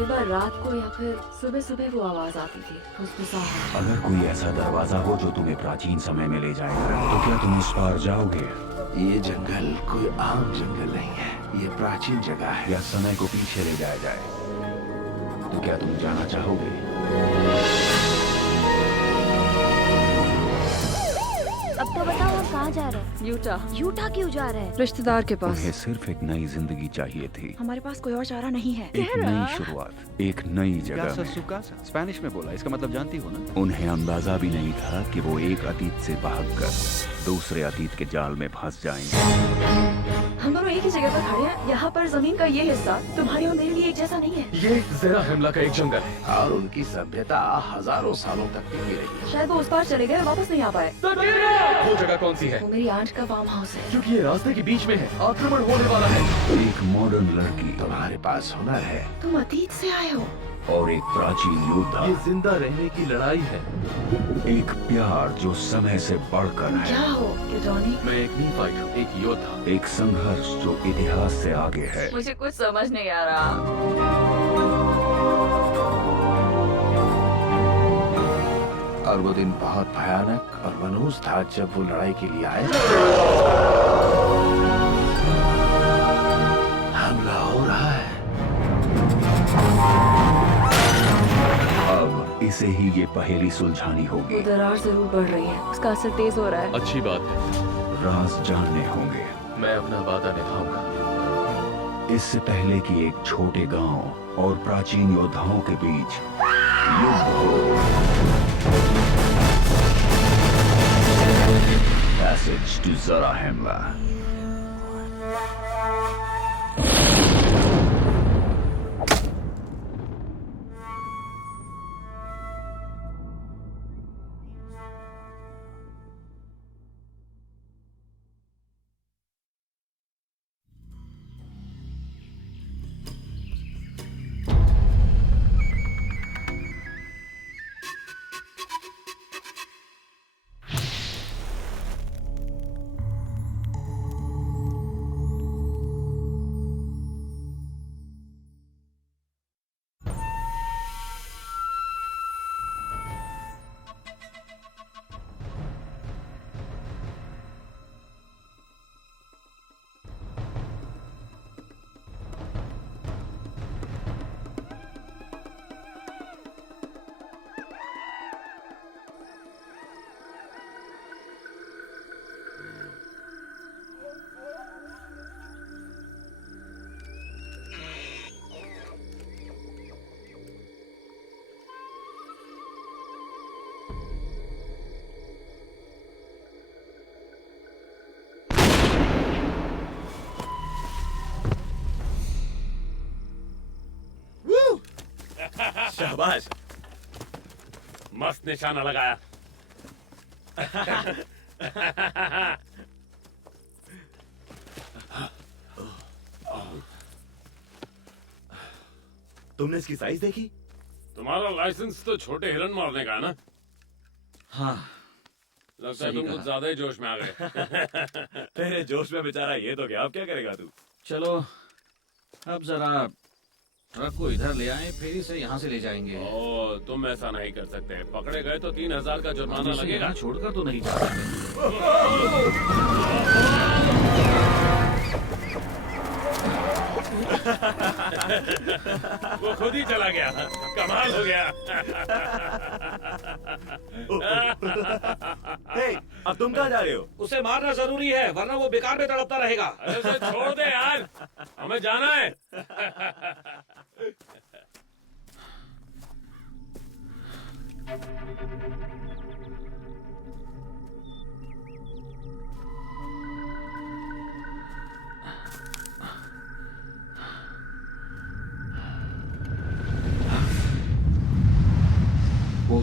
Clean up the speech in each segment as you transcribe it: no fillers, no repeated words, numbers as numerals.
कई बार रात को या फिर सुबह सुबह वो आवाज आती थी, फुसफुसाहट। अगर कोई ऐसा दरवाजा हो जो तुम्हें प्राचीन समय में ले जाएगा, तो क्या तुम उस पार जाओगे? ये जंगल कोई आम जंगल नहीं है, ये प्राचीन जगह है। या समय को पीछे ले जाया जाए, तो क्या तुम जाना चाहोगे? अब तो बताओ हम कहाँ जा रहे हैं? यूटा। यूटा क्यों जा रहे हैं? रिश्तेदार के पास। उन्हें सिर्फ एक नई जिंदगी चाहिए थी, हमारे पास कोई और चारा नहीं है। एक नई शुरुआत, एक नई जगह कासा में। सुकासा स्पेनिश में बोला, इसका मतलब जानती हो ना? उन्हें अंदाजा भी नहीं था कि वो एक अतीत से भागकर दूसरे अतीत के जाल में फंस जाएंगे। हम दोनों एक ही जगह पर खड़े हैं। यहाँ पर जमीन का ये हिस्सा तुम्हारे और मेरे लिए एक जैसा नहीं है। ये ज़रा हमला का एक जंगल है और उनकी सभ्यता हजारों सालों तक टिकी रही है। शायद वो उस पार चले गए, वापस नहीं आ पाए। वो जगह कौन सी है? वो मेरी आंट का फार्म हाउस है। क्योंकि ये रास्ते के बीच में है, आक्रमण होने वाला है। एक मॉडर्न लड़की तुम्हारे पास हुनर है। तुम अतीत से आए हो। और एक प्राचीन योद्धा। ये जिंदा रहने की लड़ाई है। एक प्यार जो समय से बढ़कर है। क्या हो किटोनी? मैं एक नीफाइट हूँ, एक योद्धा। एक संघर्ष जो इतिहास से आगे है। मुझे कुछ समझ नहीं आ रहा। और वो दिन बहुत भयानक और मनहूस था जब वो लड़ाई के लिए आए। हमला हो रहा है। अब इसे ही ये पहेली सुलझानी वो होगी। दरार जरूर बढ़ रही है, उसका असर तेज हो रहा है। अच्छी बात है, राज जानने होंगे। मैं अपना वादा निभाऊंगा। इससे पहले कि एक छोटे गांव और प्राचीन योद्धाओं के बीच युद्ध हो। Passage to Zarahemla. शाबाश, मस्त निशाना लगाया। तुमने इसकी साइज देखी? तुम्हारा लाइसेंस तो छोटे हिरन मारने का है ना? हाँ, लगता है सही तुम कहा। कुछ ज्यादा ही जोश में आ गए। तेरे जोश में बेचारा ये तो क्या, अब क्या करेगा तू? चलो अब जरा ट्रक को इधर ले आए, फिर इसे यहाँ से ले जाएंगे। ओ, तुम ऐसा नहीं कर सकते। पकड़े गए तो 3000 का जुर्माना इसे लगेगा। यहाँ छोड़कर तो नहीं जा सकते। वो खुद ही चला गया। कमाल हो गया। हे, अब तुम कहाँ जा रहे हो? उसे मारना जरूरी है, वरना वो बेकार में तड़पता रहेगा। अरे उसे छोड़ दे यार, हमें जाना है। वो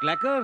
वो क्लैकर।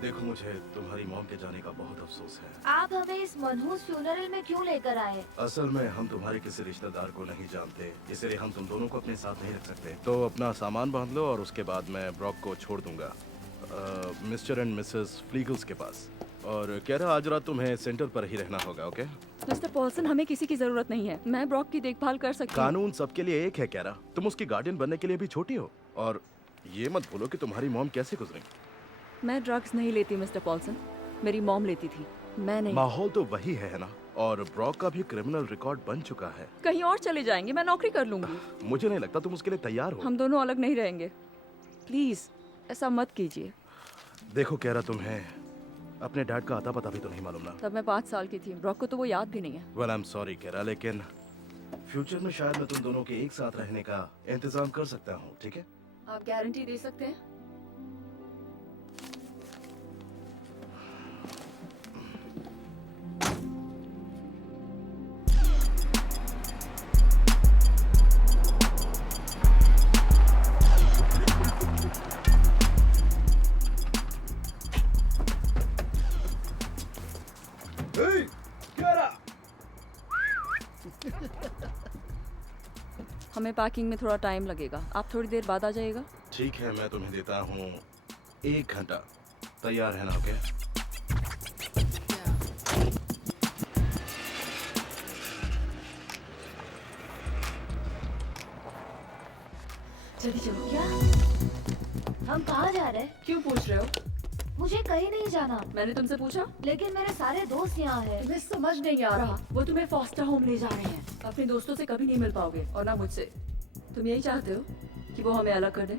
देखो, मुझे तुम्हारी मॉम के जाने का बहुत अफसोस है। आप हमें इस मनहूस फ्यूनरल में क्यों लेकर आए? असल में हम तुम्हारे किसी रिश्तेदार को नहीं जानते, इसलिए हम तुम दोनों को अपने साथ नहीं रख सकते। तो अपना सामान बांध लो और उसके बाद मैं ब्रॉक को छोड़ दूंगा मिस्टर एंड मिसेस फ्लीगल्स के पास। और कह रहा आज रात तुम्हें सेंटर पर ही रहना होगा, ओके? मिस्टर पॉल्सन, हमें किसी की जरूरत नहीं है। मैं ब्रॉक की देखभाल कर सकती हूँ। कानून सबके लिए एक है, कह रहा। तुम उसकी गार्डियन बनने के लिए भी छोटी हो। और ये मत भूलो कि तुम्हारी मॉम कैसे गुजरी। मैं ड्रग्स नहीं लेती मिस्टर पॉल्सन, मेरी मॉम लेती थी, मैं नहीं। माहौल तो वही है ना। और ब्रॉक का भी क्रिमिनल रिकॉर्ड बन चुका है। कहीं और चले जाएंगे, मैं नौकरी कर लूंगी। मुझे नहीं लगता तुम उसके लिए तैयार हो। हम दोनों अलग नहीं रहेंगे, प्लीज ऐसा मत कीजिए। देखो, कह रहा तुम्हें अपने डैड का आता पता भी तो नहीं मालूम ना। तब मैं 5 साल की थी, ब्रॉक को तो वो याद भी नहीं है। वेल, आई एम सॉरी कह रहा, लेकिन फ्यूचर में शायद मैं तुम दोनों के एक साथ रहने का इंतजाम कर सकता हूँ, ठीक है? आप गारंटी दे सकते हैं? हमें पैकिंग में थोड़ा टाइम लगेगा, आप थोड़ी देर बाद आ जाइएगा। ठीक है, मैं तुम्हें देता हूँ 1 घंटा। तैयार है ना? ओके? चलिए चलो। क्या? हम कहाँ जा रहे हैं? क्यों पूछ रहे हो? मुझे कहीं नहीं जाना। मैंने तुमसे पूछा? लेकिन मेरे सारे दोस्त यहाँ हैं। तुम्हें समझ नहीं आ रहा, वो तुम्हें फॉस्टर होम ले जा रहे हैं। अपने दोस्तों से कभी नहीं मिल पाओगे, और ना मुझसे। तुम यही चाहते हो कि वो हमें अलग कर दे?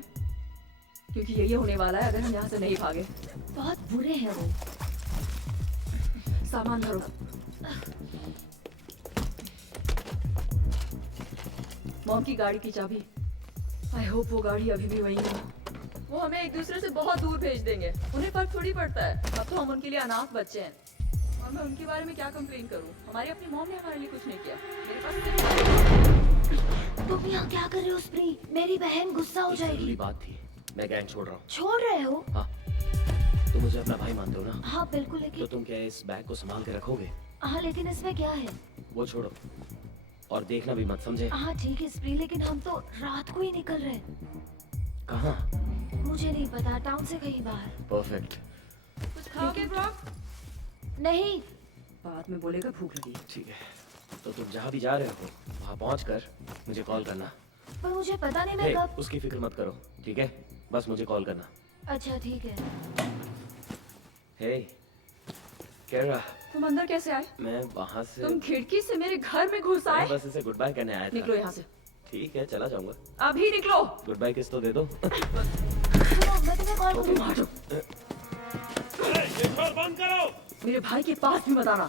क्योंकि यही होने वाला है अगर हम यहाँ से नहीं भागे। बहुत बुरे हैं वो। सामान धरो। मॉम की गाड़ी की चाबी। आई होप वो गाड़ी अभी भी वही है। वो हमें एक दूसरे से बहुत दूर भेज देंगे, उन्हें फर्क थोड़ी पड़ता है। अब तो हम उनके लिए अनाथ बच्चे हैं, और मैं उनके बारे में क्या कंप्लेन करूं? हमारी अपनी मॉम ने हमारे लिए कुछ नहीं किया। मेरे पास तुम यहाँ क्या कर रहे हो स्प्री? मेरी बहन गुस्सा हो जाएगी। बात थी, मैं गैंग छोड़ रहा हूँ। छोड़ रहे हो? हाँ, तुम मुझे अपना भाई मानते हो ना? हाँ बिल्कुल, तो लेकिन तुम क्या इस बैग को संभाल के रखोगे? हाँ, लेकिन इसमें क्या है? वो छोड़ो और देखना भी मत, समझे? हाँ ठीक है स्प्री, लेकिन हम तो रात को ही निकल रहे हैं। कहाँ? मुझे नहीं पता, टाउन से कहीं बाहर। परफेक्ट। कुछ खाओगे ब्रॉक? नहीं। बाद में बोलेगा भूख लगी। ठीक है, तो तुम जहाँ भी जा रहे हो वहाँ पहुँचकर मुझे कॉल करना। पर मुझे पता नहीं मैं हे, कब। उसकी फिक्र मत करो, ठीक है? बस मुझे कॉल करना। अच्छा ठीक है। हे, क्या रहा? तुम अंदर कैसे आए? मैं वहाँ से तुम खिड़की से मेरे घर में घुस आए? मैं बस इसे गुड बाय कहने आया था। निकलो यहाँ से। ठीक है, चला जाऊंगा। अभी निकलो। गुड बाय किस तो दे दो। सुनो, मैं तुम्हें कॉल तुम करूँगा। हटो। ये शोर बंद करो। मेरे भाई के पास भी मत आना।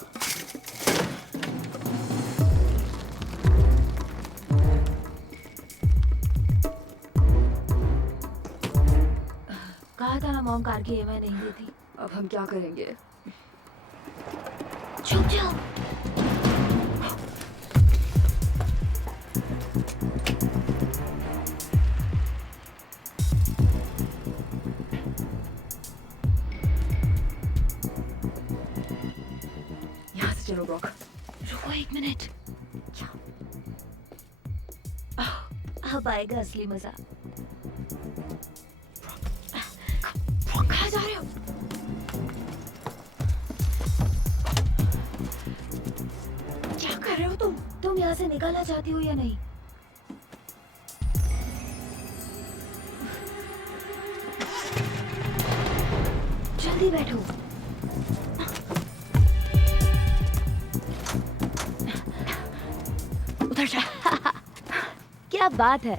हम कार की EMI नहीं देती। अब हम क्या करेंगे? छुप जाओ। यहाँ से चलो ब्रॉक। रुको 1 मिनट। अब आएगा असली मजा। कहाँ जा रहे हो? क्या कर रहे हो तुम? तुम यहाँ से निकलना चाहती हो या नहीं? जल्दी बैठो। उधर जा। क्या बात है,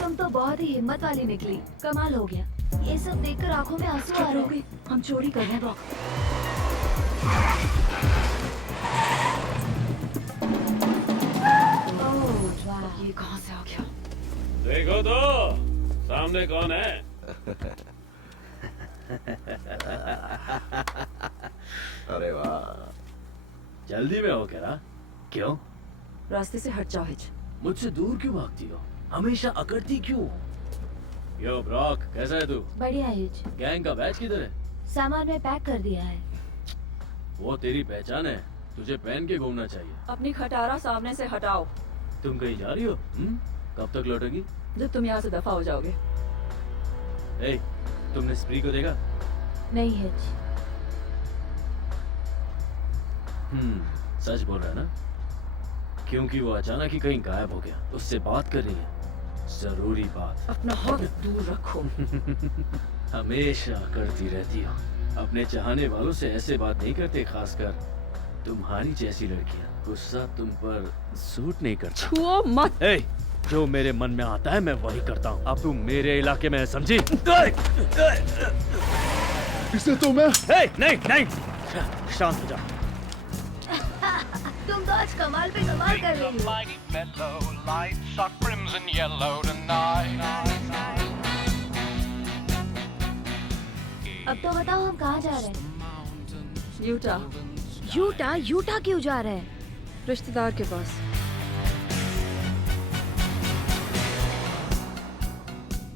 तुम तो बहुत ही हिम्मत वाली निकली। कमाल हो गया। ये सब देखकर आंखों में आंसू आ रहे हैं। हम चोरी कर रहे हैं ब्रॉक। ओह वाह, ये कहाँ से आ गया? देखो तो सामने कौन है। अरे वाह, जल्दी में हो क्या ना? क्यों? रास्ते से हट जाओ हिच। मुझसे दूर क्यों भागती हो? हमेशा अकड़ती क्यों? यो ब्रॉक, कैसा है तू? बढ़िया हिच। गैंग का बैच किधर है? सामान में पैक कर दिया है। वो तेरी पहचान है, तुझे पहन के घूमना चाहिए। अपनी खटारा सामने से हटाओ। तुम कहीं जा रही हो? कब तक लौटेगी? जब तुम यहाँ से दफा हो जाओगे। ए, तुमने स्प्री को देखा? नहीं हिच। सच बोल रहा है ना? क्योंकि वो अचानक ही कहीं गायब हो गया। उससे बात कर रही है, जरूरी बात। अपना हाथ दूर रखो। हमेशा करती रहती हो। अपने चाहने वालों से ऐसे बात नहीं करते, खासकर तुम्हारी जैसी लड़कियां। गुस्सा तुम पर सूट नहीं करता। छुओ मत। ए, जो मेरे मन में आता है मैं वही करता हूँ। अब तुम मेरे इलाके में है, समझी? इसे तो मैं नहीं नहीं, शांत हो जा। तुम तो आज कमाल पे कमाल कर रही हो। अब तो बताओ हम कहाँ जा रहे हैं? Utah, Utah? यूटा क्यों जा रहे हैं? रिश्तेदार के पास।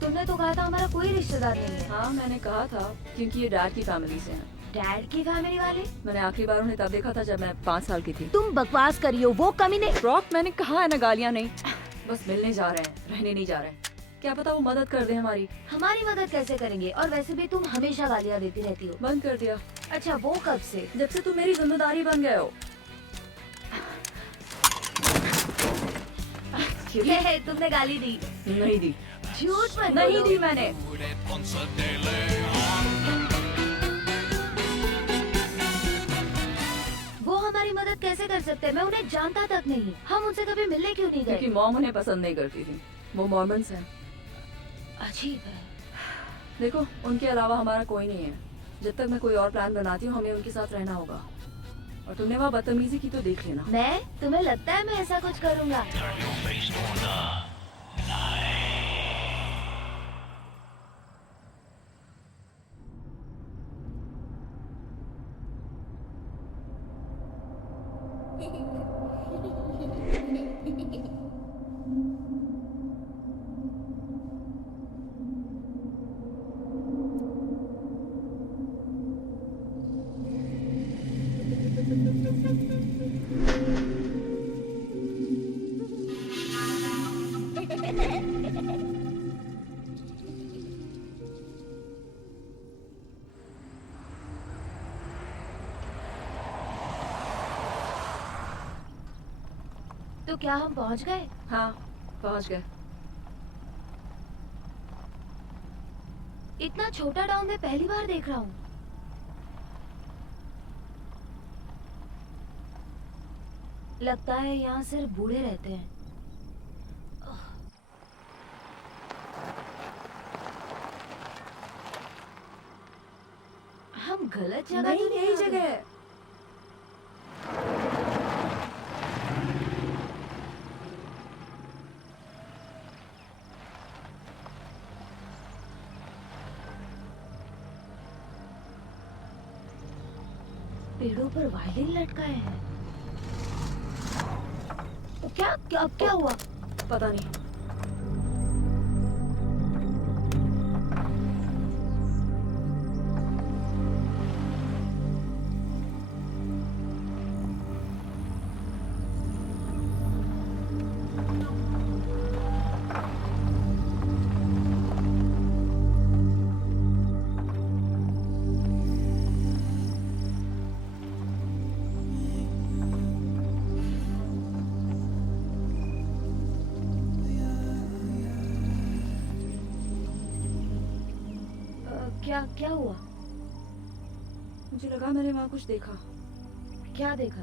तुमने तो कहा था हमारा कोई रिश्तेदार नहीं है। हाँ मैंने कहा था, क्योंकि ये डैड की फैमिली से हैं। डैड की फैमिली वाले? मैंने आखिरी बार उन्हें तब देखा था जब मैं 5 साल की थी। तुम बकवास करियो, वो कमीने। ब्रॉक, मैंने कहा है ना, गालियाँ नहीं। बस मिलने जा रहे हैं, रहने नहीं जा रहे हैं। क्या पता वो मदद कर दे हमारी। हमारी मदद कैसे करेंगे? और वैसे भी तुम हमेशा गालियाँ देती रहती हो। बंद कर दिया। अच्छा, वो कब से? जब से तुम मेरी जिम्मेदारी बन गए हो। तुमने गाली दी? नहीं दी। झूठ मत नहीं बोलो। दी मैंने। वो हमारी मदद कैसे कर सकते हैं? मैं उन्हें जानता तक नहीं। हम उनसे कभी मिलने क्यों नहीं क्योंकि गए? मॉम उन्हें पसंद नहीं करती थी। वो मॉर्मन्स हैं। अजीब है। देखो, उनके अलावा हमारा कोई नहीं है। जब तक मैं कोई और प्लान बनाती हूँ, हमें उनके साथ रहना होगा। और तुमने वहाँ बदतमीजी की तो देख लेना। मैं? तुम्हें लगता है मैं ऐसा कुछ करूँगा? तो क्या हम पहुंच गए? हाँ, पहुँच गए। इतना छोटा टाउन मैं पहली बार देख रहा हूँ। लगता है यहाँ सिर्फ बूढ़े रहते हैं। हम गलत जगह नहीं, तो नहीं यही आ गए? जगह है। पेड़ों पर वायलिन लटकाए हैं। तो अब क्या हुआ? पता नहीं। क्या हुआ? मुझे लगा मैंने वहाँ कुछ देखा। क्या देखा?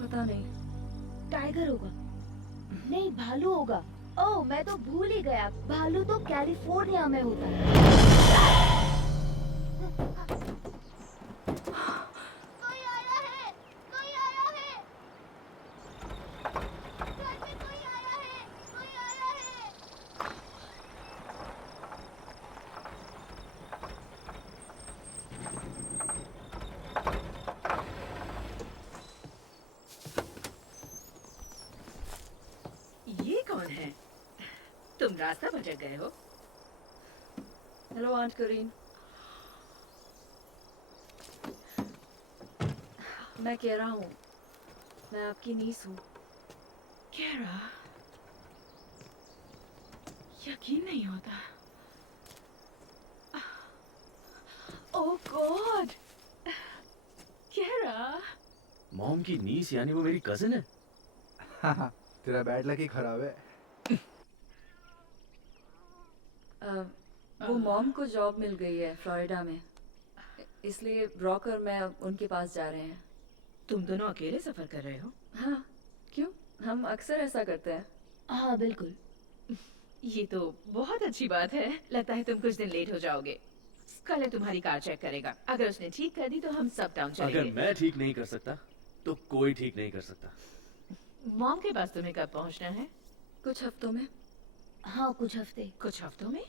पता नहीं। टाइगर होगा? नहीं, भालू होगा। ओह, मैं तो भूल ही गया, भालू तो कैलिफोर्निया में होता है। कोई आया है, कोई आया है। घर में कोई आया है, कोई आया है। ये कौन है? तुम रास्ता भटक गए हो? हेलो आंट करीन। मैं कह रहा हूँ, मैं आपकी नीस हूँ। केरा, यकीन नहीं होता। ओह गॉड, केरा। मॉम की नीस यानी वो मेरी कजिन है? तेरा बैड लक ही खराब है। वो मॉम को जॉब मिल गई है फ्लोरिडा में, इसलिए ब्रॉक और मैं उनके पास जा रहे हैं। तुम दोनों अकेले सफर कर रहे हो? हाँ, क्यों? हम अक्सर ऐसा करते हैं। हाँ बिल्कुल। ये तो बहुत अच्छी बात है। लगता है तुम कुछ दिन लेट हो जाओगे। कल तुम्हारी कार चेक करेगा। अगर उसने ठीक कर दी तो हम सब टाउन चलेंगे। अगर मैं ठीक नहीं कर सकता तो कोई ठीक नहीं कर सकता। मॉम के पास तुम्हें कब पहुंचना है? कुछ हफ्तों में। हाँ, कुछ हफ्ते। कुछ हफ्तों में?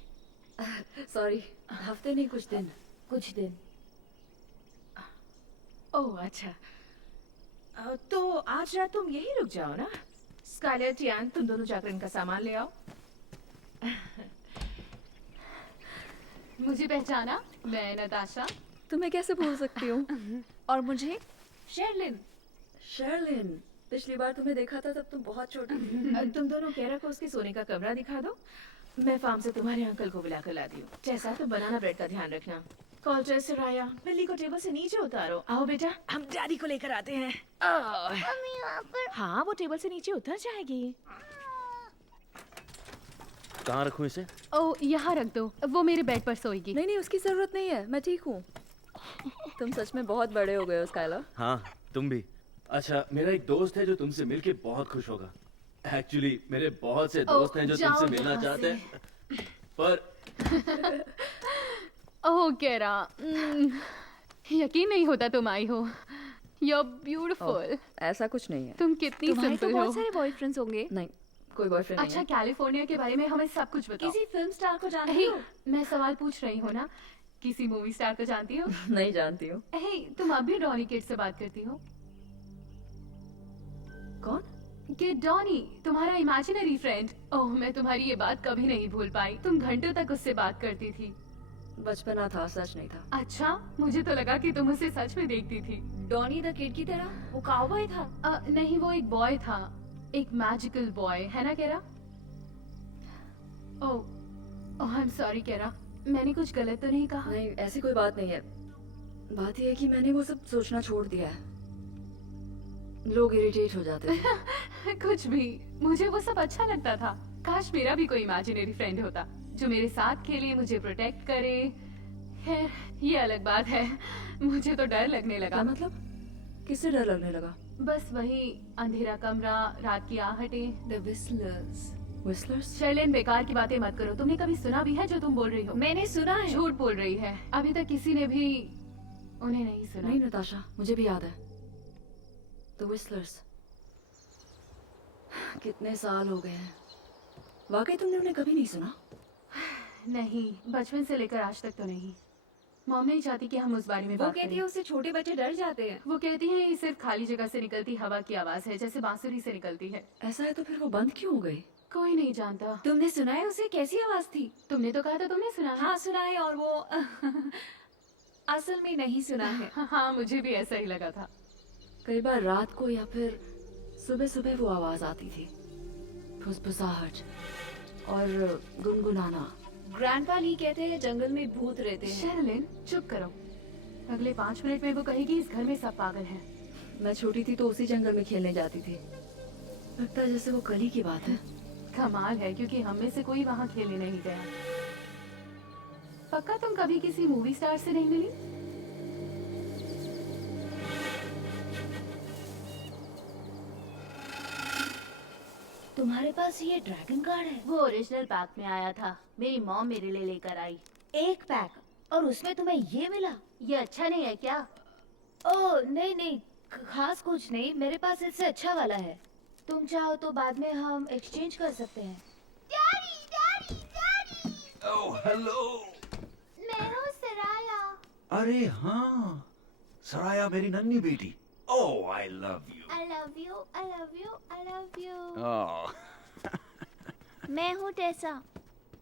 सॉरी, हफ्ते नहीं, कुछ दिन। कुछ दिन। ओह अच्छा। तो आज रात तुम यही रुक जाओ ना। स्काइलर, टियान, तुम दोनों जाकर इनका सामान ले आओ। मुझे पहचाना? मैं नताशा। तुम्हें कैसे भूल सकती हूँ? और मुझे? शेरलिन। शर्लिन, पिछली बार तुम्हें देखा था तब तुम बहुत छोटी थी। तुम दोनों केरा को उसके सोने का कमरा दिखा दो। मैं फार्म से तुम्हारे अंकल को बुलाकर लाती हूँ। जैसा तो बनाना ब्रेड का ध्यान रखना। कॉल्टर, सिराया, बिल्ली को टेबल से नीचे उतारो। आओ बेटा, हम डैडी को लेकर आते हैं। हाँ, वो टेबल से नीचे उतर जाएगी। कहाँ रखूं इसे? ओह, यहाँ रख दो, वो मेरे बेड पर सोएगी। नहीं नहीं, उसकी जरूरत नहीं है, मैं ठीक हूँ। तुम सच में बहुत बड़े हो गए हो स्काइलर। हाँ, तुम भी। अच्छा, मेरा एक दोस्त है जो तुमसे मिलके बहुत खुश होगा। एक्चुअली मेरे बहुत से दोस्त हैं जो तुमसे मिलना चाहते हैं, पर ओह केरा, यकीन नहीं होता तुम आई हो। You're beautiful. ऐसा कुछ नहीं है। तुम कितनी तुम्हारे तो सिंपल हो। बहुत सारे बॉयफ्रेंड्स होंगे। नहीं, कोई बॉयफ्रेंड अच्छा, कैलिफोर्निया के बारे में हमें सब कुछ बताओ। किसी फिल्म स्टार को जानती हे, हो? मैं सवाल पूछ रही हूँ ना। किसी मूवी स्टार को जानती हो? नहीं। नहीं जानती हूँ। हे, तुम अब भी डॉनी किड से बात करती हो? कौन? किड डॉनी, तुम्हारा इमेजिनरी फ्रेंड। ओह, मैं तुम्हारी ये बात कभी नहीं भूल पाई। तुम घंटों तक उससे बात करती थी। बचपना था, सच नहीं था। अच्छा, मुझे तो लगा कि तुम उसे सच में देखती थी। डॉनी द किड की तरह? वो काउबॉय था? नहीं, वो एक बॉय था, एक मैजिकल बॉय, है ना केरा? ओह आई एम सॉरी केरा, मैंने कुछ गलत तो नहीं कहा? नहीं, ऐसी कोई बात नहीं है। बात यह है कि मैंने वो सब सोचना छोड़ दिया है। लोग इरिटेट हो जाते हैं। कुछ भी, मुझे वो सब अच्छा लगता था। काश मेरा भी कोई इमेजिनरी फ्रेंड होता जो मेरे साथ खेले, मुझे प्रोटेक्ट करे। खैर, ये अलग बात है। मुझे तो डर लगने लगा। क्या मतलब? किससे डर लगने लगा? बस वही अंधेरा कमरा, रात की आहटें। The whistlers. विस्लर्स? शर्लिन, बेकार की बातें मत करो। तुमने कभी सुना भी है जो तुम बोल रही हो? मैंने सुना है। झूठ बोल रही है। अभी तक किसी ने भी उन्हें नहीं सुना। नहीं नताशा, मुझे भी याद है। The whistlers. कितने साल हो गए हैं। वाकई तुमने उन्हें कभी नहीं सुना? नहीं, बचपन से लेकर आज तक तो नहीं। मॉम नहीं चाहती कि हम उस बारे में वो बात कहती है करें। उससे छोटे बच्चे डर जाते हैं। वो कहती है ये सिर्फ खाली जगह से निकलती हवा की आवाज है, जैसे बांसुरी से निकलती है। ऐसा है तो फिर वो बंद क्यों हो गई? कोई नहीं जानता। तुमने सुना है उसे कैसी आवाज थी? तुमने तो कहा था तुमने सुना है। हाँ सुना है, और वो असल में नहीं सुना है। हाँ मुझे भी ऐसा ही लगा था। कई बार रात को या फिर सुबह सुबह वो आवाज आती थी, फुसफुसाहट और गुनगुनाना। ग्रैंडपा ली कहते हैं जंगल में भूत रहते हैं। शेरलिन चुप करो, अगले 5 मिनट में वो कहेगी इस घर में सब पागल हैं। मैं छोटी थी तो उसी जंगल में खेलने जाती थी। लगता है जैसे वो कल ही की बात है। कमाल है, क्योंकि हम में से कोई वहाँ खेलने नहीं गया। पक्का तुम कभी किसी मूवी स्टार से नहीं मिली? तुम्हारे पास ये ड्रैगन कार्ड है? वो ओरिजिनल पैक में आया था, मेरी मॉम मेरे लिए लेकर आई। एक पैक, और उसमें तुम्हें ये मिला? ये अच्छा नहीं है क्या? ओह नहीं नहीं, खास कुछ नहीं, मेरे पास इससे अच्छा वाला है। तुम चाहो तो बाद में हम एक्सचेंज कर सकते हैं। Daddy daddy daddy, oh hello. मैं हूँ सराया। अरे हाँ, सराया मेरी नन्ही बेटी। Oh I love you. I love you, I love you, I love you। Oh मैं हूँ टेसा।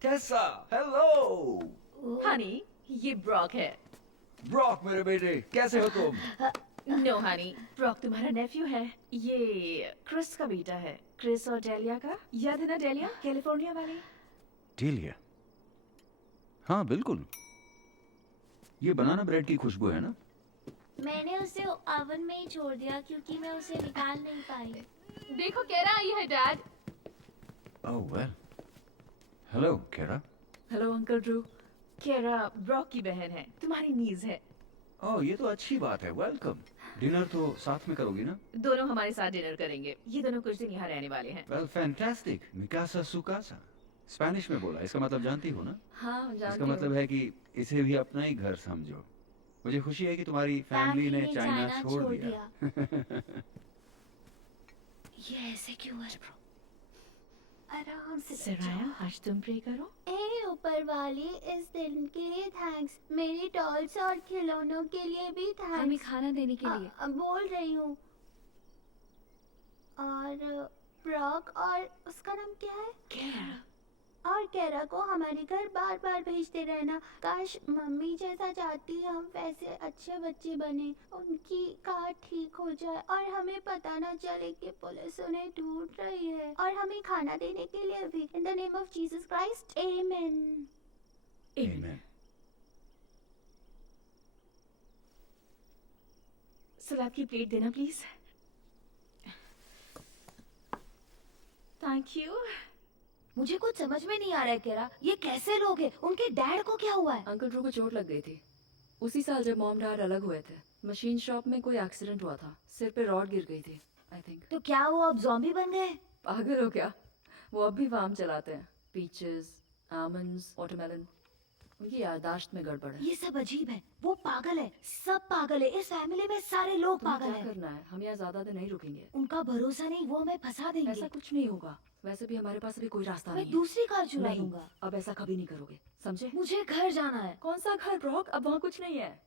टेसा, हेलो। हनी, ये ब्रॉक है। ब्रॉक मेरे बेटे, कैसे हो तुम? नो हनी, ब्रॉक तुम्हारा नेफ्यू है। ये क्रिस का बेटा है, क्रिस और डेलिया का। याद है ना डेलिया, कैलिफोर्निया वाली? डेलिया, हाँ बिल्कुल। ये बनाना ब्रेड की खुशबू है ना? मैंने उसे ओवन में ही छोड़ दिया क्योंकि मैं उसे निकाल नहीं पाई। देखो केरा आई है डैड। ओह वेल, हेलो केरा। Hello uncle Drew. केरा ब्रॉक की बहन है, तुम्हारी नीज है। ओह ये तो अच्छी बात है, वेलकम। डिनर तो साथ में करोगी ना? दोनों हमारे साथ डिनर करेंगे। ये दोनों कुछ दिन यहाँ रहने वाले हैं। वेल फैंटास्टिक, मिकासा सुकासा। स्पेनिश में बोला, इसका मतलब जानती हो ना? हाँ जानती इसका हूँ। मतलब है कि इसे भी अपना ही घर समझो। मुझे खुशी है कि तुम्हारी फैमिली ने चाइना छोड़ दिया। ये ऐसे क्यों है? आराम से सराया, आज तुम प्रे करो। ए ऊपर वाली, इस दिन के लिए थैंक्स। मेरी टॉल्स और खिलौनों के लिए भी हमें थैंक्स। खाना देने के लिए। बोल रही हूँ। और ब्रॉक और उसका नाम क्या है? केरा। और केरा को हमारे घर बार बार भेजते रहना। काश मम्मी जैसा चाहती हम वैसे अच्छे बच्चे बने, उनकी कार ठीक हो जाए और हमें पता ना चले कि पुलिस उन्हें ढूंढ रही है, और हमें खाना देने के लिए भी। In the name of Jesus Christ, amen. Amen. Salad की प्लेट देना प्लीज। Thank you. मुझे कुछ समझ में नहीं आ रहा है केरा, ये कैसे लोग हैं? उनके डैड को क्या हुआ है? अंकल ड्रू को चोट लग गई थी उसी साल जब मॉम डैड अलग हुए थे। मशीन शॉप में कोई एक्सीडेंट हुआ था, सिर पे रॉड गिर गई थी आई थिंक। तो क्या वो अब ज़ॉम्बी बन गए? पागल हो क्या? वो अब भी फार्म चलाते हैं। Peaches, almonds, watermelon. उनकी याददाश्त में गड़बड़ है। ये सब अजीब है। वो पागल है, सब पागल है। इस फैमिली में सारे लोग तुम्हें पागल क्या हैं। करना है? हम यहाँ ज्यादा दिन नहीं रुकेंगे। उनका भरोसा नहीं, वो हमें फंसा देंगे। ऐसा कुछ नहीं होगा। वैसे भी हमारे पास अभी कोई रास्ता मैं नहीं दूसरी कार चुरा नहीं, लूंगा। अब ऐसा कभी नहीं करोगे, समझे? मुझे घर जाना है। कौन सा घर ब्रॉक? अब वहाँ कुछ नहीं है।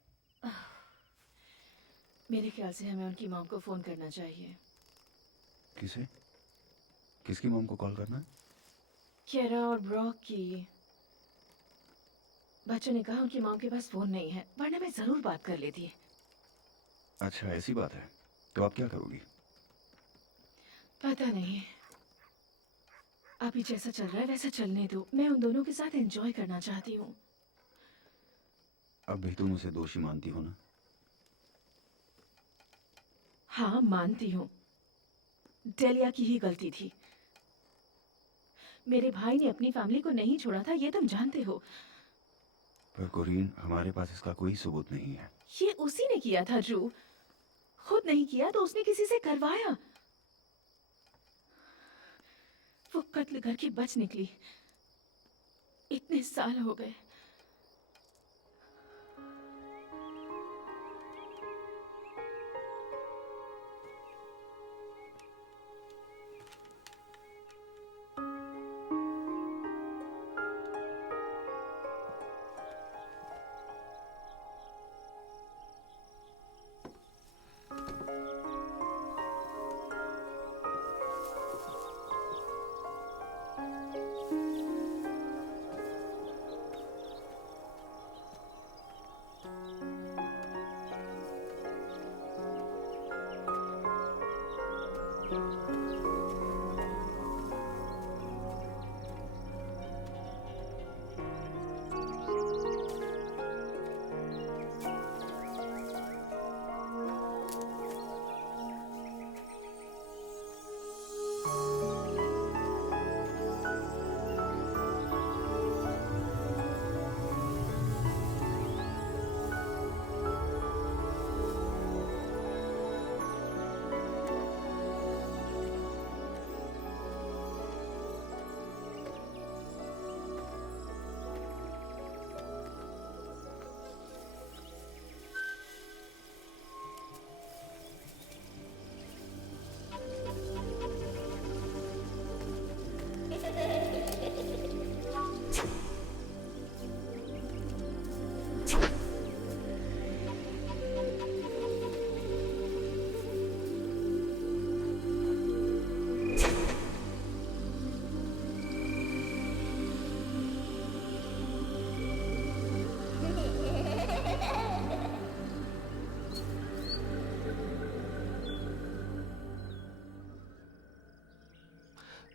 मेरे ख्याल से हमें उनकी मॉम को फोन करना चाहिए। किसे? किसकी मॉम को कॉल करना है? केरा और ब्रॉक की। बच्चों ने कहा उनकी मॉम के पास फोन नहीं है, वरना मैं जरूर बात कर लेती। अच्छा ऐसी बात है, तो आप क्या करोगी? पता नहीं, अभी जैसा चल रहा है वैसा चलने दो। मैं उन दोनों के साथ एंजॉय करना चाहती हूँ। अब भी तुम उसे दोषी मानती हो ना? हाँ मानती हूँ, डेलिया की ही गलती थी। मेरे भाई ने अपनी फैमिली को नहीं छोड़ा था, ये तुम जानते हो। पर कोरीन, हमारे पास इसका कोई सबूत नहीं है। ये उसी ने किया था ड्रू। खुद नहीं किया तो उसने किसी से करवाया। वो कत्ल करके बच निकली। इतने साल हो गए।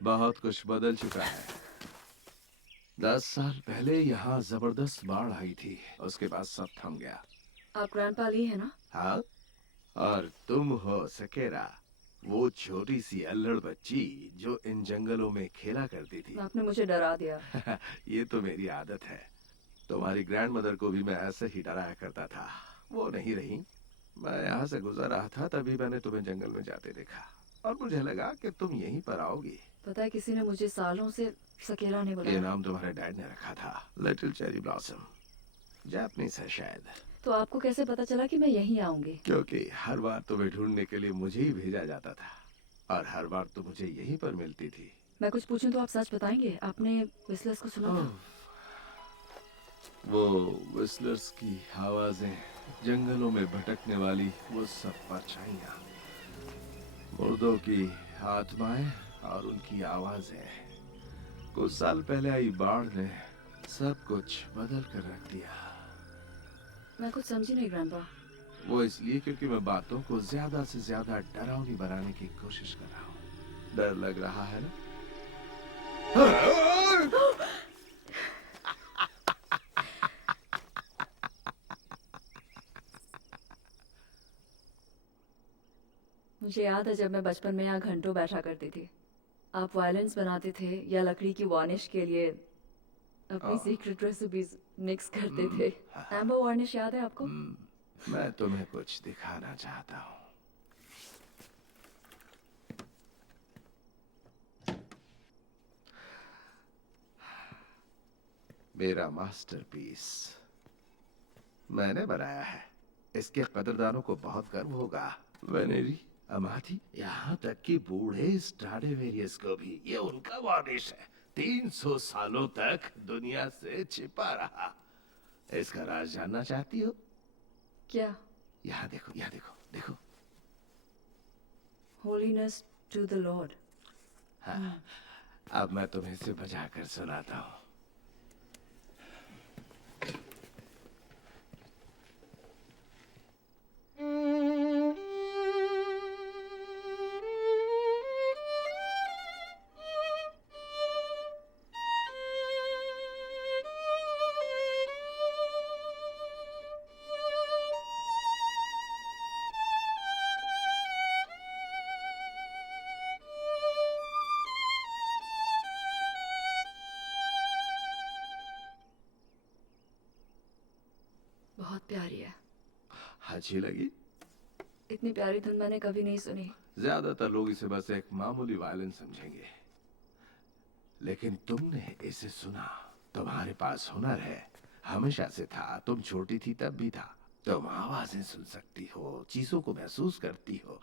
बहुत कुछ बदल चुका है। 10 साल पहले यहाँ जबरदस्त बाढ़ आई थी, उसके बाद सब थम गया। आप ग्रैंडपा ली है ना? हाँ, और तुम हो सकेरा, वो छोटी सी अल्लड़ बच्ची जो इन जंगलों में खेला करती थी। आपने मुझे डरा दिया। ये तो मेरी आदत है। तुम्हारी ग्रैंडमदर को भी मैं ऐसे ही डराया करता था। वो नहीं रही। मैं यहाँ से गुजर रहा था, तभी मैंने तुम्हें जंगल में जाते देखा और मुझे लगा कि तुम यहीं पर आओगी। पता है, किसी ने मुझे सालों से सकेरा ने ये बुलाया। नाम तुम्हारे डैड ने रखा था, लिटिल चेरी ब्लॉसम। जापानीज है शायद। तो आपको कैसे पता चला कि मैं यहीं आऊंगी? क्योंकि हर बार तुम्हें ढूंढने के लिए मुझे ही भेजा जाता था और हर बार तो मुझे यहीं पर मिलती थी। मैं कुछ पूछूं तो आप सच बताएंगे? आपने विस्लर्स को सुना था? वो विस्लर्स की आवाजें, जंगलों में भटकने वाली वो सब परछाइयां, मुर्दों की आत्माएं और उनकी आवाजें। कुछ साल पहले आई बाढ़ ने सब कुछ बदल कर रख दिया। मैं कुछ समझी नहीं ग्रैंडपा। वो इसलिए क्योंकि मैं बातों को ज्यादा से ज्यादा डरावनी बनाने की कोशिश कर रहा हूँ। डर लग रहा है ना? मुझे याद है जब मैं बचपन में यहाँ घंटों बैठा करती थी। आप वायलेंस बनाते थे या लकड़ी की वार्निश के लिए अपनी सीक्रेट रेसिपीज मिक्स करते थे। एम्बर वार्निश याद है आपको? मैं तुम्हें कुछ दिखाना चाहता हूँ। मेरा मास्टरपीस मैंने बनाया है। इसके कदरदानों को बहुत गर्व होगा। वेनेरी, अमाथी, यहाँ तक कि बूढ़े स्ट्राडिवेरियस को भी ये उनका वार्निश है। 300 सालों तक दुनिया से छिपा रहा। इसका राज जानना चाहती हो? क्या? यहाँ देखो, यहाँ देखो, देखो। Holiness to the lord. हाँ, अब मैं तुम्हें इसे बजा कर सुनाता हूँ। बहुत प्यारी है। अच्छी लगी? इतनी प्यारी धुन मैंने कभी नहीं सुनी। ज्यादातर लोग इसे बस एक मामूली वायलिन समझेंगे, लेकिन तुमने इसे सुना। तुम्हारे पास हुनर है, हमेशा से था। तुम छोटी थी तब भी था। तुम आवाजें सुन सकती हो, चीजों को महसूस करती हो,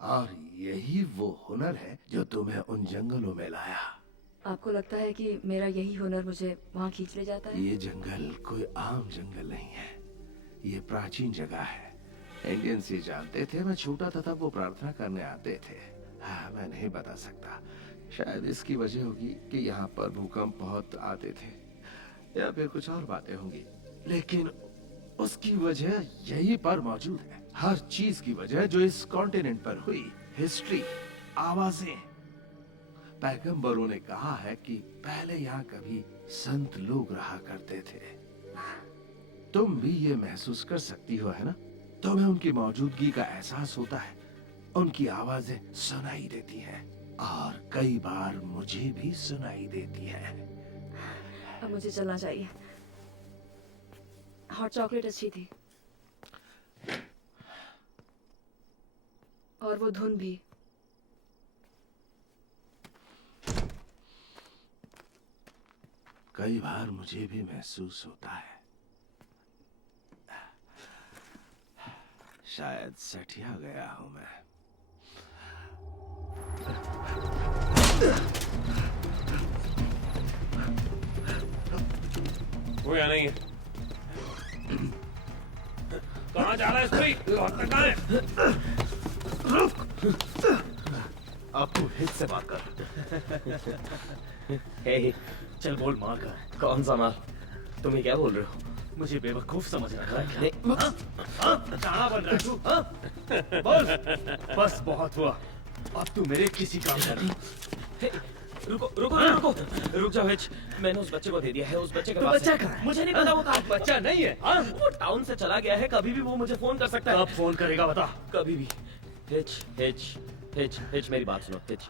और यही वो हुनर है जो तुम्हें उन जंगलों में लाया। आपको लगता है कि मेरा यही हुनर मुझे वहाँ खींच ले जाता है? ये जंगल कोई आम जंगल नहीं है। ये प्राचीन जगह है। इंडियंस ये जानते थे। मैं छोटा था तब वो प्रार्थना करने आते थे। हाँ, मैं नहीं बता सकता। शायद इसकी वजह होगी कि यहाँ पर भूकंप बहुत आते थे, या फिर कुछ और बातें होंगी, लेकिन उसकी वजह यहीं पर मौजूद है। हर चीज की वजह जो इस कॉन्टिनेंट पर हुई, हिस्ट्री, आवाजें। पैगंबरों ने कहा है कि पहले यहाँ कभी संत लोग रहा करते थे। तुम भी ये महसूस कर सकती हो, है ना? तुम्हें उनकी मौजूदगी का एहसास होता है। उनकी आवाजें सुनाई देती हैं, और कई बार मुझे भी सुनाई देती है। अब मुझे चलना चाहिए। हॉट चॉकलेट अच्छी थी, और वो धुन भी। कई बार मुझे भी महसूस होता है शायद सठिया गया हूं मैं। वो या नहीं है? कहाँ जा रहा है स्त्री? कहाँ है? अब तू हित से बात कर। हे, चल बोल, माल का है। कौन सा माल? तुम ये क्या बोल रहे हो? मुझे बेवकूफ समझ रहा है क्या? नहीं। कहाँ बन रहा है तू? हाँ? बोल। बस बहुत हुआ, अब तू मेरे किसी काम का नहीं। रुको रुको रुको रुक जाओ हिच। मैंने उस बच्चे को दे दिया है, उस बच्चे के तो पास बच्चा है। कहाँ है? मुझे नहीं पता वो कहाँ है। बच्चा नहीं है। हाँ? वो टाउन से चला गया है, कभी भी वो मुझे फोन कर सकता है। कब फोन करेगा बता। कभी भी। हिच हिच हिच हिच मेरी बात सुनो हिच।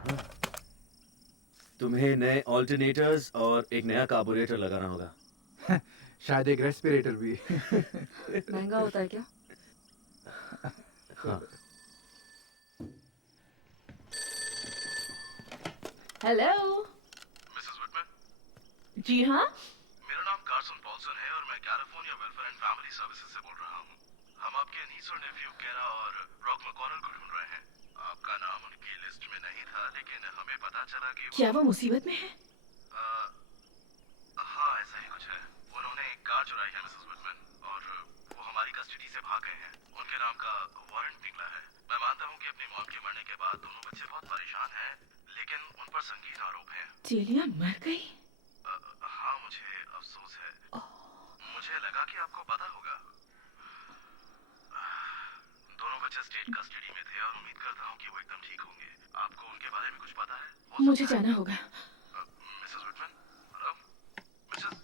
तुम्हें नए ऑल्टरनेटर्स और एक नया कार्बोरेटर लगाना होगा। शायद एक रेस्पिरेटर भी। महंगा होता है क्या? हाँ। हेलो मिसेस विटमैन, जी हाँ मेरा नाम कार्सन पॉल्सन है और मैं California welfare and family services से बोल रहा हूँ। हम आपके नीस और नेफ्यू केरा और रॉक मैकॉनल को ढूंढ रहे हैं। आपका नाम उनकी लिस्ट में नहीं था, लेकिन हमें पता चला कि क्या वो मुसीबत में है? हाँ, ऐसा ही कुछ है। उन्होंने एक कार चुराई है मिसेस विटमैन, और वो हमारी कस्टडी से भाग गए हैं। उनके नाम का वारंट निकला है। मैं मानता हूँ कि अपनी मॉम के मरने के बाद दोनों बच्चे बहुत परेशान हैं, लेकिन उन पर संगीन आरोप है। जेलिया मर गई? हाँ, मुझे अफसोस है। मुझे लगा कि आपको पता होगा। दोनों बच्चे स्टेट कस्टडी में थे और उम्मीद करता हूँ कि वो एकदम ठीक होंगे। आपको उनके बारे में कुछ पता है? मुझे जाना होगा। Mrs Whitman, hello Mrs.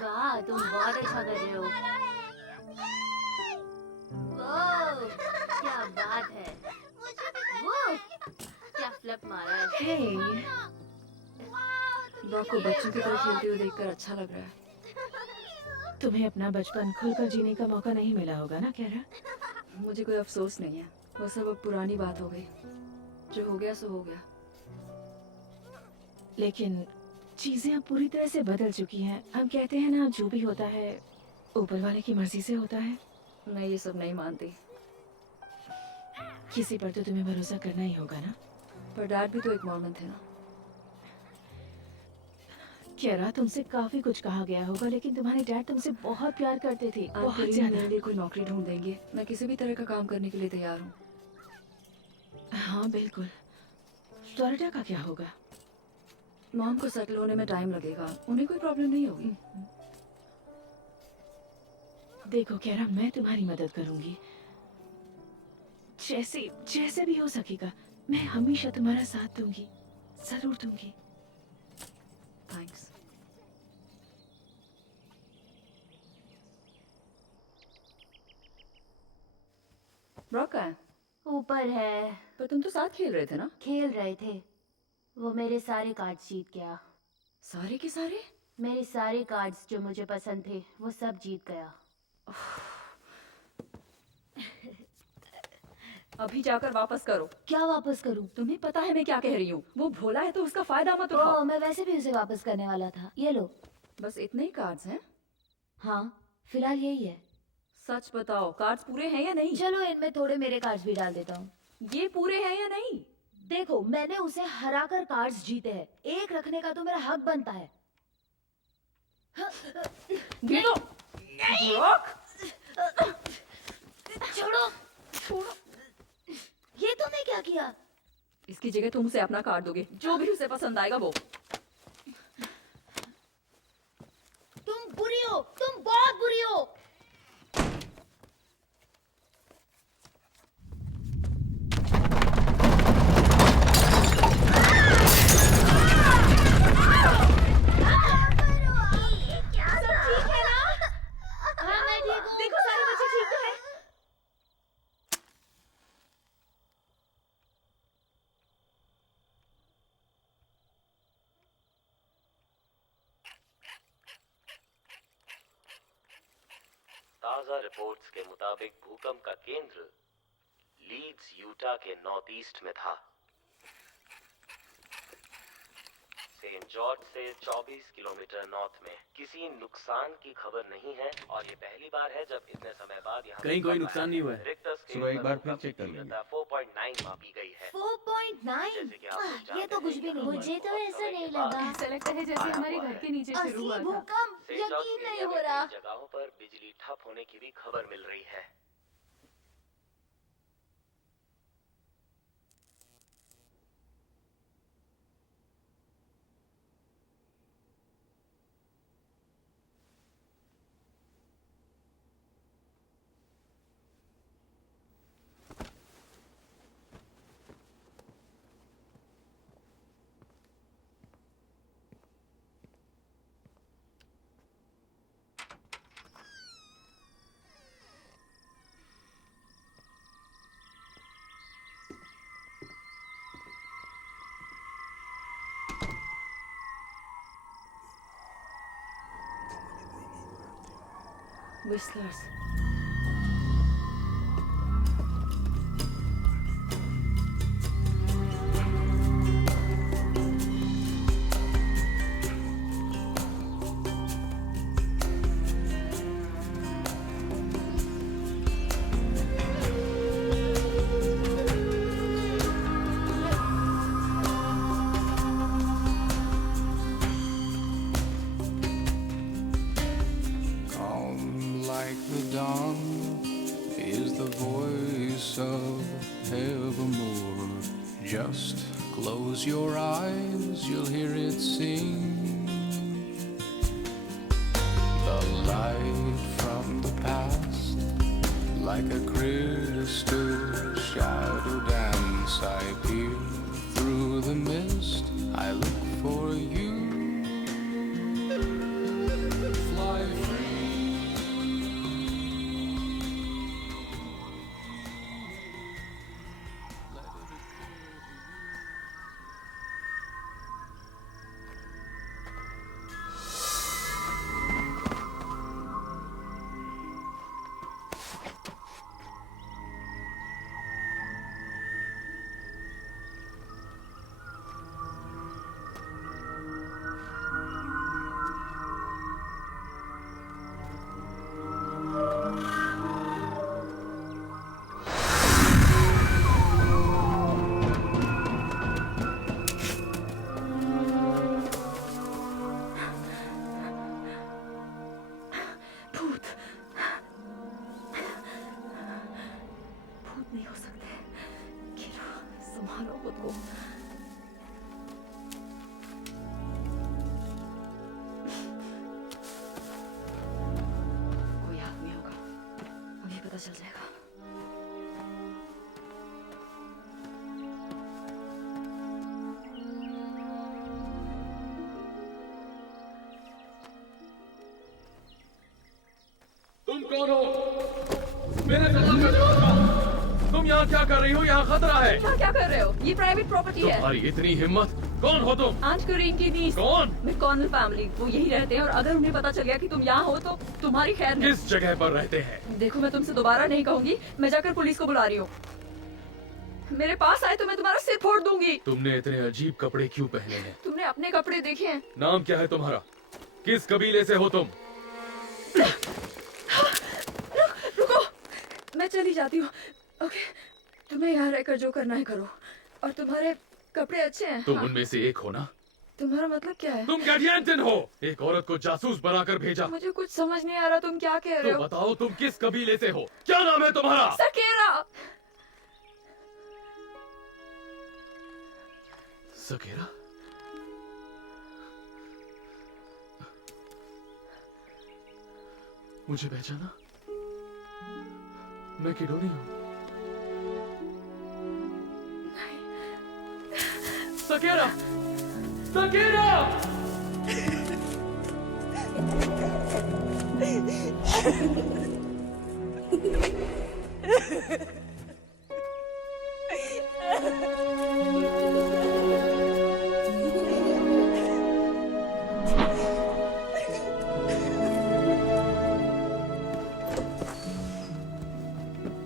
वाह, तुम बहुत अच्छा कर रहे हो। वाह, क्या बात है। वाह, क्या फ्लिप मारा है। हे ब्रॉक को बच्चों की तरह खेलते हुए देखकर अच्छा लग रहा है। तुम्हें अपना बचपन खुलकर जीने का मौका नहीं मिला होगा ना कैरा? मुझे कोई अफसोस नहीं है, वो सब अब पुरानी बात हो गई। जो हो गया सो हो गया। लेकिन चीजें अब पूरी तरह से बदल चुकी हैं। हम कहते हैं ना, जो भी होता है ऊपर वाले की मर्जी से होता है। मैं ये सब नहीं मानती। किसी पर तो तुम्हें भरोसा करना ही होगा ना। पर डैड भी तो एक मॉर्मन थे ना। कैरा, तुमसे काफी कुछ कहा गया होगा, लेकिन तुम्हारे डैड तुमसे बहुत प्यार करते थे, आप बहुत मेरे ज्यादा। लिए कोई नौकरी ढूंढ देंगे, मैं किसी भी तरह का काम करने के लिए तैयार हूँ। हाँ बिल्कुल। फ्लोरिडा का क्या होगा? मॉम को सेटल होने में टाइम लगेगा, उन्हें कोई प्रॉब्लम नहीं होगी। देखो कैरा, मैं तुम्हारी मदद करूंगी, जैसे जैसे भी हो सकेगा। मैं हमेशा तुम्हारा साथ दूंगी, जरूर दूंगी। थैंक्स। ब्रॉक कहाँ है? ऊपर है। पर तुम तो साथ खेल रहे थे ना। खेल रहे थे, वो मेरे सारे कार्ड्स जीत गया। सारे के सारे? मेरे सारे कार्ड्स जो मुझे पसंद थे वो सब जीत गया। अभी जाकर वापस करो। क्या वापस करूं? तुम्हें पता है मैं क्या कह रही हूँ। वो भोला है तो उसका फायदा मत उठाओ। मैं वैसे भी उसे वापस करने वाला था। ये लो। बस इतने ही कार्ड्स हैं? हाँ, फिलहाल यही है। सच बताओ, कार्ड्स पूरे हैं या नहीं? चलो इनमें थोड़े मेरे कार्ड्स भी डाल देता हूँ। ये पूरे हैं या नहीं? देखो, मैंने उसे हराकर कार्ड्स जीते हैं, एक रखने का तो मेरा हक बनता है। ये तो ब्रॉक! छोड़ो छोड़ो। ये तुमने क्या किया? इसकी जगह तुम उसे अपना कार्ड दोगे, जो भी उसे पसंद आएगा वो। तुम बुरी हो, तुम बहुत बुरी हो। ताज़ा रिपोर्ट्स के मुताबिक भूकंप का केंद्र लीड्स यूटा के नॉर्थ ईस्ट में था। सेंट जॉर्ज से 24 किलोमीटर नॉर्थ में। किसी नुकसान की खबर नहीं है और ये पहली बार है जब इतने समय बाद यहाँ कहीं कोई नुकसान नहीं हुआ है। रिक्टर स्केल सुबह एक पर बार फिर भूकंप चेक कर की लेंगे। तीव्रता 4.9 मापी गई है। 4.9? ये तो कुछ भी नहीं। मुझे तो ऐसा नहीं लगा। ऐसा लगता है जैसे हमारे घर के नीचे शुरू हुआ था। भूकंप, सेंट जॉर्ज यकीन नहीं एरिया हो में रहा। कई जगहों पर बिजली ठप होने की भी खबर मिल रही है। Whistlers. Calm like the dawn is the voice of evermore. Just close your eyes, you'll hear it sing. The light from the past, like a crystal shadow dance. I peer through the mist, I look for you. Fly भूत नहीं हो सकते। Kiro, संभालो खुद को। कोई आदमी होगा, अभी पता चल जाएगा। तुम कौन हो? मेरे सवाल का जवाब दो। तुम यहाँ क्या कर रही हो? यहाँ खतरा है। क्या कर रहे हो? ये प्राइवेट प्रॉपर्टी है। तुम्हारी इतनी हिम्मत? कौन हो तुम? आंट करीम की नीस। कौन? मैकॉनल फैमिली। वो यही रहते हैं और अगर उन्हें पता चल गया कि तुम यहाँ हो तो तुम्हारी खैर नहीं। किस जगह पर रहते हैं? देखो, मैं तुमसे दोबारा नहीं कहूंगी। मैं जाकर पुलिस को बुला रही हूँ। मेरे पास आए तो मैं तुम्हारा सिर फोड़ दूंगी। तुमने इतने अजीब कपड़े क्यों पहने हैं? तुमने अपने कपड़े देखे हैं? नाम क्या है तुम्हारा? किस कबीले से हो तुम? रुको, मैं चली जाती हूँ। ओके, तुम्हें यहाँ रहकर जो करना है करो। और तुम्हारे कपड़े अच्छे हैं। तुम हाँ। उनमें से एक हो ना? तुम्हारा मतलब क्या है? तुम गैडियंटन हो। एक औरत को जासूस बनाकर भेजा। मुझे कुछ समझ नहीं आ रहा, तुम क्या कह रहे तो हो? बताओ तुम किस कबीले से हो? क्या नाम है तुम्हारा? सकेरा। सकेरा? मुझे पहचाना? मैं किडोनी हूँ। सकेरा! सकेरा!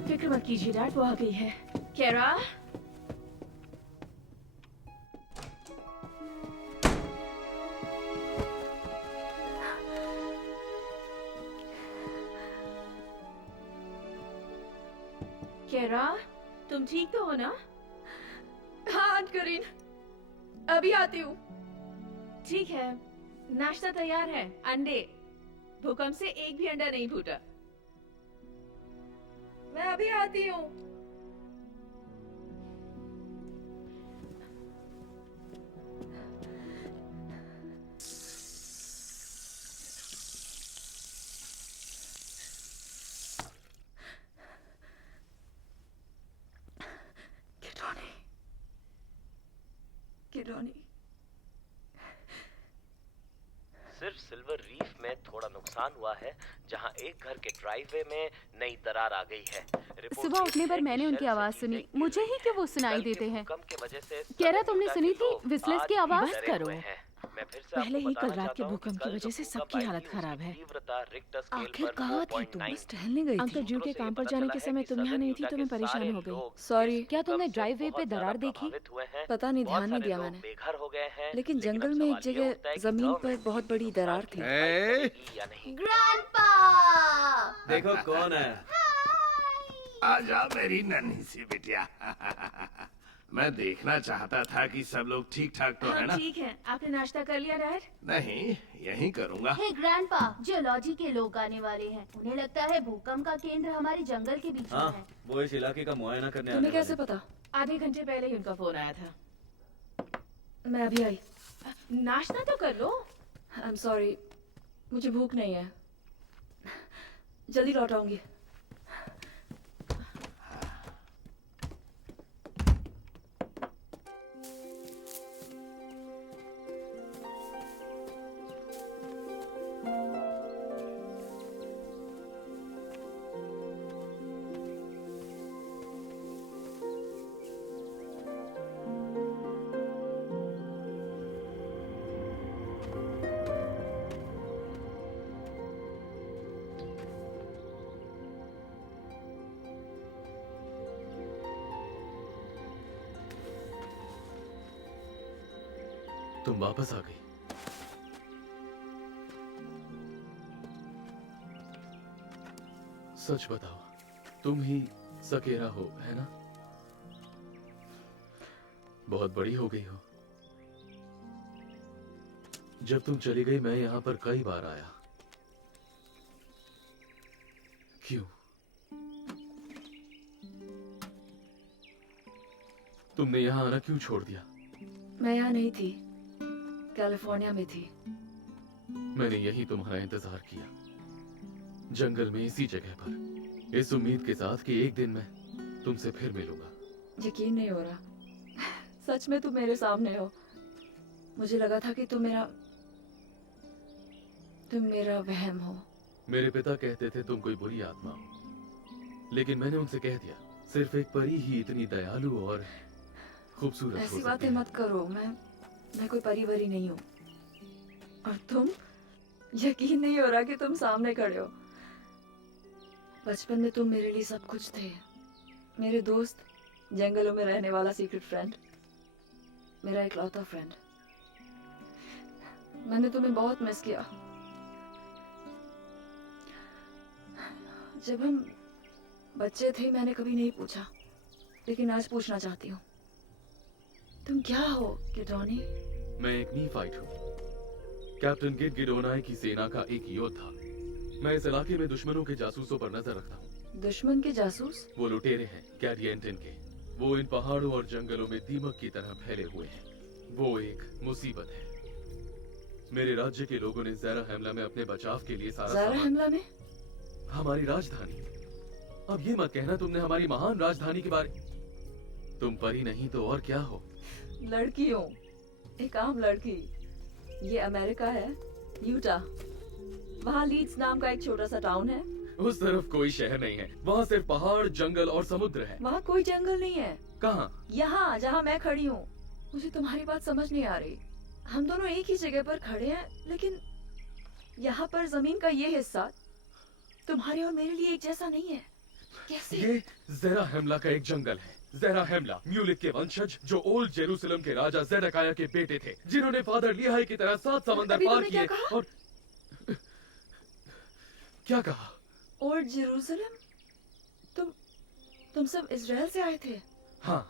फिक्र मत कीजिए डैड, वो आ गई है। केरा, केरा, तुम ठीक तो हो ना? हाँ आंट करीन, अभी आती हूँ। ठीक है, नाश्ता तैयार है। अंडे, भूकंप से एक भी अंडा नहीं फूटा। मैं अभी आती हूँ। किडोनी। सिर्फ सिल्वर रीफ में थोड़ा नुकसान हुआ है, जहां एक घर के ड्राइववे में नई दरार आ गई है। सुबह उठने पर मैंने उनकी आवाज सुनी। मुझे ही क्यों वो सुनाई देते हैं? भूकंप की वजह से कह रहा तुमने सुनी थी विस्लर्स की आवाज? बस करो। मैं फिर से पहले आपको ही कल बताना रात के चाहता हूँ कि भूकंप की कल वजह जो से भूकंप सबकी आई हालत थी, खराब उसकी है। तीव्रता रिक्टर स्केल आखिर पर कहाँ थी तुम? 4.9 बस टहलने गई अंकल थी। ड्रू के काम पर जाने के समय तुम यहाँ नहीं थी तो मैं परेशान हो गई। सॉरी। क्या तुमने ड्राइववे पे दरार देखी? पता नहीं, ध्यान नहीं दिया मैंने। बेघर हो गए हैं, लेकिन जंगल में एक जगह जमीन पर बहुत बड़ी दरार थी। ग्रैंडपा! देखो कौन है। आजा मेरी नन्ही सी बिटिया। मैं देखना चाहता था कि सब लोग ठीक ठाक तो है ना? ठीक है। आपने नाश्ता कर लिया डैड? नहीं, यही करूँगा। हे ग्रैंडपा, जियोलॉजी के लोग आने वाले हैं। उन्हें लगता है भूकंप का केंद्र हमारे जंगल के बीच में हाँ, है। वो इस इलाके का मुआयना करने तुम्हें आने कैसे वाले पता? आधे घंटे पहले ही उनका फोन आया था। मैं अभी आई। नाश्ता तो कर लो। आई एम सॉरी, मुझे भूख नहीं है। जल्दी लौट आऊंगी। तुम वापस आ गई। सच बताओ, तुम ही सकेरा हो, है ना? बहुत बड़ी हो गई हो। जब तुम चली गई मैं यहाँ पर कई बार आया। क्यों? तुमने यहाँ आना क्यों छोड़ दिया? मैं यहाँ नहीं थी, कैलिफोर्निया में थी। मैंने यही तुम्हारा इंतजार किया, जंगल में इसी जगह पर, इस उम्मीद के साथ कि एक दिन मैं तुमसे फिर मिलूंगा। यकीन नहीं हो रहा, सच में तुम मेरे सामने हो। मुझे लगा था कि तुम मेरा वहम हो। मेरे पिता कहते थे तुम कोई बुरी आत्मा हो, लेकिन मैंने उनसे कह दिया सिर्फ एक परी ही इतनी दयालु और खूबसूरत हो ऐसी सकती बातें है। मत करो। मैं कोई परी वरी नहीं हूँ। और तुम, यकीन नहीं हो रहा कि तुम सामने खड़े हो। बचपन में तुम मेरे लिए सब कुछ थे। मेरे दोस्त, जंगलों में रहने वाला सीक्रेट फ्रेंड, मेरा इकलौता फ्रेंड। मैंने तुम्हें बहुत मिस किया। जब हम बच्चे थे मैंने कभी नहीं पूछा, लेकिन आज पूछना चाहती हूँ। तुम क्या हो गिडोनी? मैं एक नीफाइट हूँ, कैप्टन गिड गिडोनाई की सेना का एक योद्धा। मैं इस इलाके में दुश्मनों के जासूसों पर नजर रखता हूँ। दुश्मन के जासूस? वो लुटेरे हैं गैरिएंटन के। वो इन पहाड़ों और जंगलों में दीमक की तरह फैले हुए हैं। वो एक मुसीबत है। मेरे राज्य के लोगों ने ज़रा हमला में अपने बचाव के लिए सारा ज़रा सामान- हमला में? हमारी राजधानी। अब ये मत कहना तुमने हमारी महान राजधानी के बारे। तुम परी नहीं तो और क्या हो? लड़की हूँ, एक आम लड़की। ये अमेरिका है, यूटा। वहाँ लीड्स नाम का एक छोटा सा टाउन है। उस तरफ कोई शहर नहीं है, वहाँ सिर्फ पहाड़, जंगल और समुद्र है। वहाँ कोई जंगल नहीं है। कहाँ? यहाँ जहाँ मैं खड़ी हूँ। मुझे तुम्हारी बात समझ नहीं आ रही। हम दोनों एक ही जगह पर खड़े हैं, लेकिन यहाँ पर जमीन का ये हिस्सा तुम्हारे और मेरे लिए एक जैसा नहीं है। कैसे? ये ज़रा हमला का एक जंगल है। ज़रा हमला म्यूलिक के वंशज, जो ओल्ड जेरूसलम के राजा ज़ेडेकिया के बेटे थे, जिन्होंने फादर लिहाई की तरह 7 समंदर अभी पार तुमने क्या किए। कहा? और क्या कहा? Old Jerusalem? तुम सब इजराइल से आए थे? हाँ।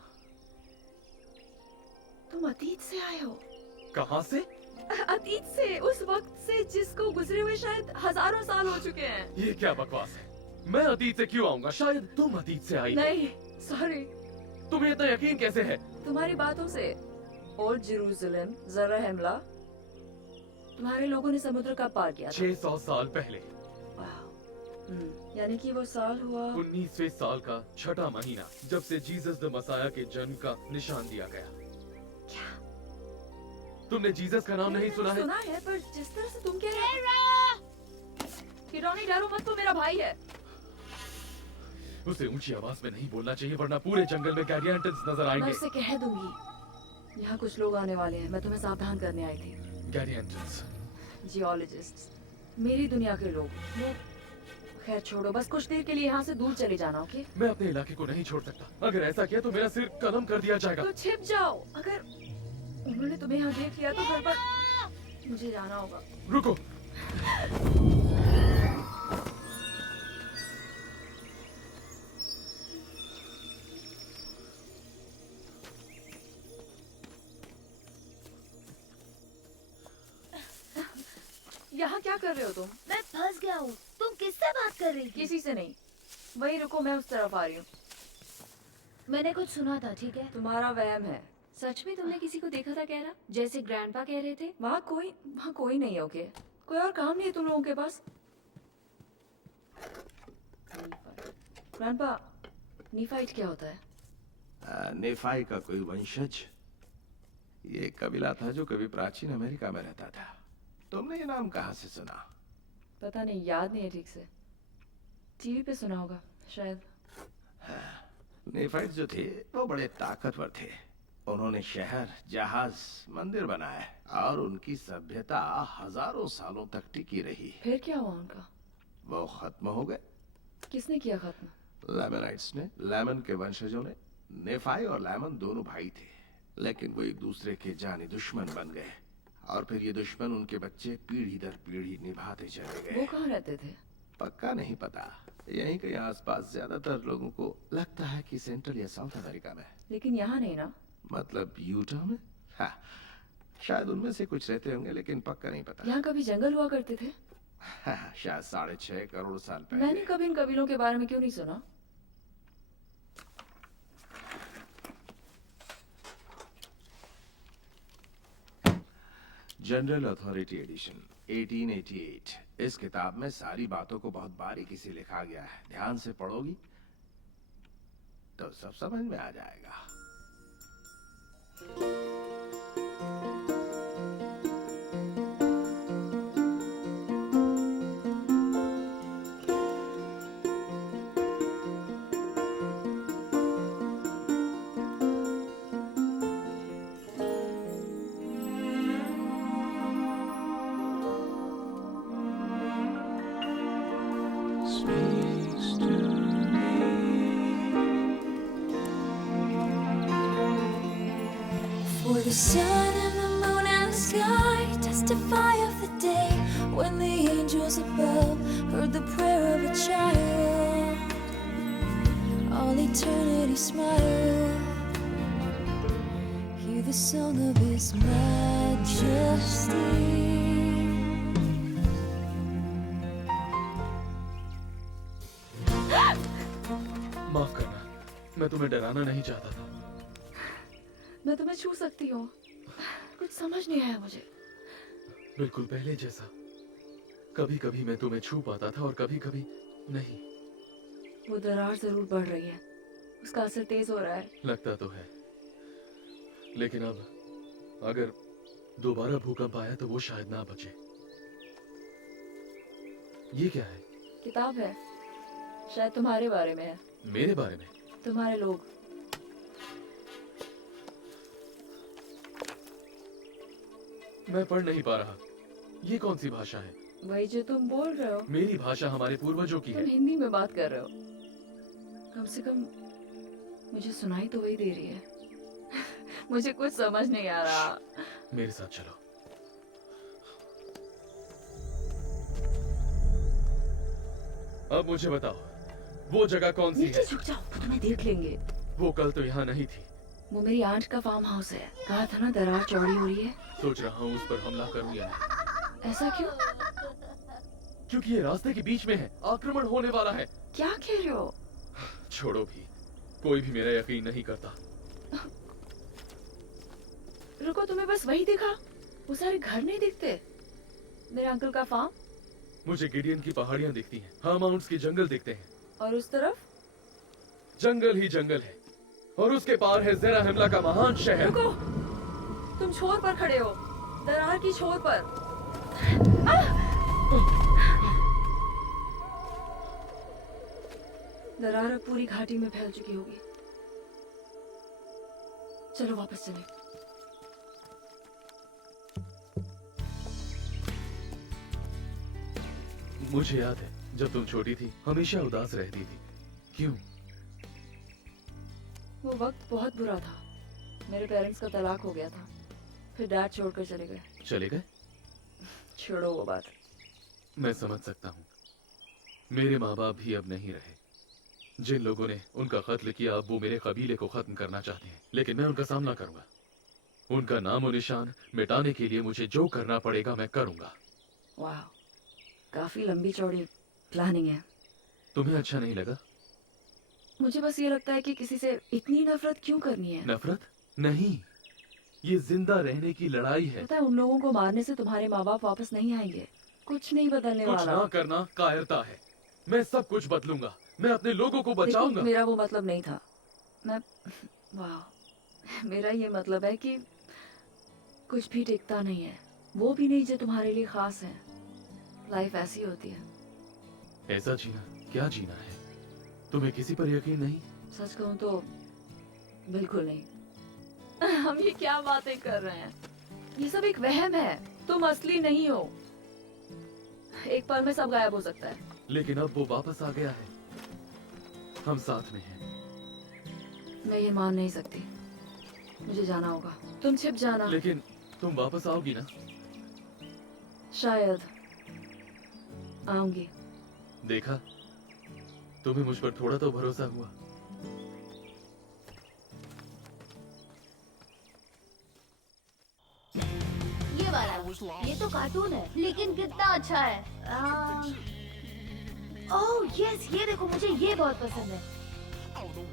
तुम अतीत से आए हो? कहाँ से? अतीत से, उस वक्त से जिसको गुजरे हुए शायद हजारों साल हो चुके हैं। ये क्या बकवास है? मैं अतीत से क्यों आऊंगा? शायद तुम अतीत से आई हो। नहीं, सॉरी। तुम्हें इतना यकीन कैसे है? तुम्हारी बातों से। ओल्ड जेरूसलम, ज़रा हमला, तुम्हारे लोगों ने समुद्र का पार किया था। 600 साल पहले। यानी कि वो साल हुआ 19वें साल का छठा महीना, जब से जीसस द मसाया के जन्म का निशान दिया गया। क्या? तुमने जीसस का नाम नहीं सुना है? सुना है, पर जिस तरह से तुम कह रहे हो। किडोनी, डरो मत, तो मेरा भाई है। उसे ऊंची आवाज में नहीं बोलना चाहिए, वरना पूरे जंगल में गैरिएंटन्स नजर मैं आएंगे। उसे कह दूंगी। यहाँ कुछ लोग आने वाले हैं, मैं तुम्हें सावधान करने आई थी। गैरिएंटन्स। जियोलॉजिस्ट, मेरी दुनिया के लोग। वो खैर छोड़ो, बस कुछ देर के लिए यहाँ से दूर चले जाना, ओके? मैं अपने इलाके को नहीं छोड़ सकता। अगर ऐसा किया तो मेरा सिर कलम कर दिया जाएगा। तो छिप जाओ। अगर उन्होंने तुम्हें यहाँ देख लिया तो घर पर मुझे जाना होगा। रुको। यहाँ क्या कर रहे हो तुम? मैं फंस गया हूँ। तुम किससे बात कर रही थी? किसी से नहीं। वही रुको, मैं उस तरफ आ रही हूँ। मैंने कुछ सुना था, ठीक है? तुम्हारा वहम है। सच में तुमने किसी को देखा था कह रहा, जैसे ग्रैंडपा कह रहे थे? वहाँ कोई नहीं है, ओके? कोई और काम नहीं है तुम लोगों के पास? ग्रैंडपा, नीफाइट क्या होता है? नेफाई का कोई वंशज। ये कबीला था जो कभी प्राचीन अमेरिका में रहता था। तुमने ये नाम कहाँ से सुना? पता नहीं, याद नहीं है ठीक से। टीवी पे सुना होगा शायद। नेफाइट जो थे वो बड़े ताकतवर थे। उन्होंने शहर, जहाज, मंदिर बनाए और उनकी सभ्यता हजारों सालों तक टिकी रही। फिर क्या हुआ उनका? वो खत्म हो गए। किसने किया खत्म? लेमनाइट्स ने। लेमन के वंशजों ने। नेफाई और लेमन दोनों भाई थे, लेकिन वो एक दूसरे के जानी दुश्मन बन गए और फिर ये दुश्मन उनके बच्चे पीढ़ी दर पीढ़ी निभाते चले गए। वो कहाँ रहते थे? पक्का नहीं पता। यहीं कहीं आसपास। ज्यादातर लोगों को लगता है कि सेंट्रल या साउथ अमेरिका में। लेकिन यहाँ नहीं ना? मतलब यूटा में? हाँ, शायद उनमें से कुछ रहते होंगे, लेकिन पक्का नहीं पता। यहाँ कभी जंगल हुआ करते थे? हाँ, शायद 6.5 करोड़ साल पहले। मैंने कभी इन कबीलों के बारे में क्यों नहीं सुना? General authority edition 1888। इस किताब में सारी बातों को बहुत बारीकी से लिखा गया है। ध्यान से पढ़ोगी तो सब समझ में आ जाएगा। Speaks to For the sun and the moon and the sky testify of the day when the angels above heard the prayer of a child. All eternity smile, hear the song of His majesty. माफ करना, मैं तुम्हें डराना नहीं चाहता था। मैं तुम्हें छू सकती हूँ। कुछ समझ नहीं आया मुझे। बिल्कुल पहले जैसा। कभी कभी मैं तुम्हें छू पाता था और कभी कभी नहीं। वो दरार जरूर बढ़ रही है। उसका असर तेज हो रहा है। लगता तो है, लेकिन अब अगर दोबारा भूकंप आया तो वो शायद ना बचे। ये क्या है? किताब है, शायद तुम्हारे बारे में है। मेरे बारे में? तुम्हारे लोग। मैं पढ़ नहीं पा रहा। ये कौन सी भाषा है? वही जो तुम बोल रहे हो। मेरी भाषा हमारे पूर्वजों की है। तुम हिंदी में बात कर रहे हो। कम से कम मुझे सुनाई तो वही दे रही है। मुझे कुछ समझ नहीं आ रहा। मेरे साथ चलो। अब मुझे बताओ, वो जगह कौन सी है? नीचे झुक जाओ, तुम्हें देख लेंगे। वो कल तो यहाँ नहीं थी। वो मेरी आंट का फार्म हाउस है। कहा था ना दरार चौड़ी हो रही है। सोच रहा हूँ उस पर हमला करूँ या नहीं। ऐसा क्यों? क्योंकि ये रास्ते के बीच में है। आक्रमण होने वाला है। क्या कह रहे हो? छोड़ो भी, कोई भी मेरा यकीन नहीं करता। रुको, तुम्हें बस वही दिखा? वो सारे घर नहीं दिखते? मेरे अंकल का फार्म? मुझे गिडियन की पहाड़ियाँ दिखती हैं। हाँ, माउंट्स के जंगल दिखते हैं। और उस तरफ? जंगल ही जंगल है। और उसके पार है ज़ेरा हिमला का महान शहर। रुको, तुम छोर पर खड़े हो, दरार की छोर पर। दरार अब पूरी घाटी में फैल चुकी होगी। चलो वापस चलें। मुझे याद है जब तुम छोटी थी हमेशा उदास रहती थी। क्यों? वो वक्त बहुत बुरा था। मेरे पेरेंट्स का तलाक हो गया था, फिर डैड छोड़कर चले गए। चले गए? छोड़ो वो बात। मैं समझ सकता हूँ। मेरे माँ बाप भी अब नहीं रहे। जिन लोगों ने उनका कत्ल किया अब वो मेरे कबीले को खत्म करना चाहते हैं, लेकिन मैं उनका सामना करूंगा। उनका नामो निशान मिटाने के लिए मुझे जो करना पड़ेगा मैं करूंगा। वाह, काफी लंबी चौड़ी प्लानिंग है। तुम्हें अच्छा नहीं लगा? मुझे बस ये लगता है कि किसी से इतनी नफरत क्यों करनी है। नफरत नहीं, ये जिंदा रहने की लड़ाई है। पता है, उन लोगों को मारने से तुम्हारे माँ बाप वापस नहीं आएंगे। कुछ नहीं बदलने कुछ वाला। ना करना कायरता है। मैं सब कुछ बदलूंगा। मैं अपने लोगों को बचाऊंगा। मेरा वो मतलब नहीं था। वाह, मेरा ये मतलब है कि कुछ भी टिकता नहीं है, वो भी नहीं जो तुम्हारे लिए खास है। लाइफ ऐसी होती है। ऐसा जीना क्या जीना है? तुम्हें किसी पर यकीन नहीं? सच कहूँ तो बिल्कुल नहीं। हम ये क्या बातें कर रहे हैं? ये सब एक वहम है। तुम असली नहीं हो। एक पल में सब गायब हो सकता है। लेकिन अब वो वापस आ गया है। हम साथ में हैं। मैं ये मान नहीं सकती। मुझे जाना होगा। तुम छिप जाना। लेकिन तुम वापस आओगी ना? शायद आऊंगी। देखा, तुम्हें मुझ पर थोड़ा तो भरोसा हुआ। ये वाला, ये तो कार्टून है लेकिन कितना अच्छा है। ओह यस, ये देखो, मुझे ये बहुत पसंद है।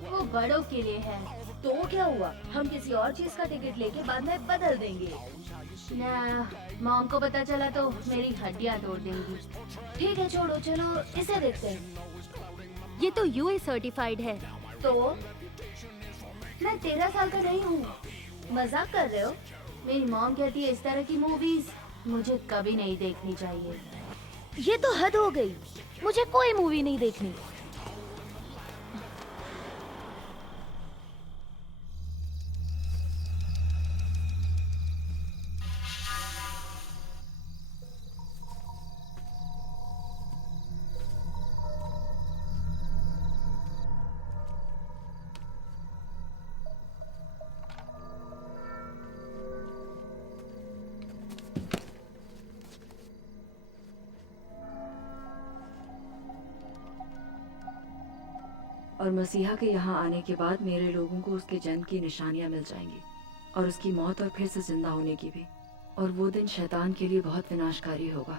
वो बड़ों के लिए है। तो क्या हुआ, हम किसी और चीज का टिकट लेके बाद में बदल देंगे ना। मॉम को पता चला तो मेरी हड्डियां तोड़ देंगी। ठीक है छोड़ो, चलो इसे देखते हैं। ये तो यूए सर्टिफाइड है। तो मैं 13 साल का नहीं हूँ। मजाक कर रहे हो? मेरी मॉम कहती है इस तरह की मूवीज मुझे कभी नहीं देखनी चाहिए। ये तो हद हो गई। मुझे कोई मूवी नहीं देखनी। और मसीहा के यहाँ आने के बाद मेरे लोगों को उसके जन्म की निशानियां मिल जाएंगी, और उसकी मौत और फिर से जिंदा होने की भी। और वो दिन शैतान के लिए बहुत विनाशकारी होगा।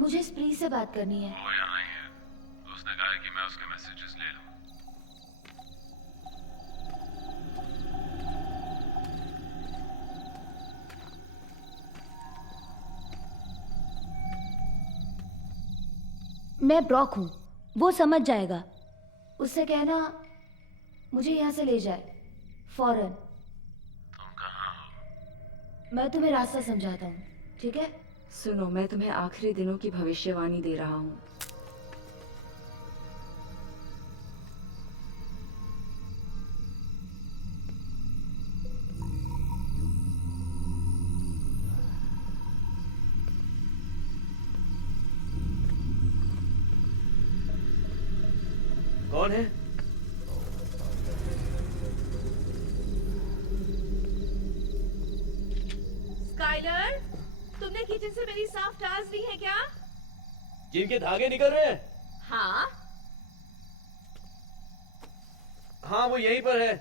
मुझे स्प्री से बात करनी है। वो यहाँ ही है। उसने कहा है कि मैं उसके मैसेजेस ले लूं। मैं ब्रॉक हूँ, वो समझ जाएगा। उससे कहना मुझे यहाँ से ले जाए फौरन। तुम कहाँ हो? मैं तुम्हें रास्ता समझाता हूँ, ठीक है? सुनो, मैं तुम्हें आखिरी दिनों की भविष्यवाणी दे रहा हूँ। कौन है? स्काइलर, तुमने किचन से मेरी साफ टाल्स ली है क्या? जिनके धागे निकल रहे हैं? हाँ हाँ, वो यहीं पर है।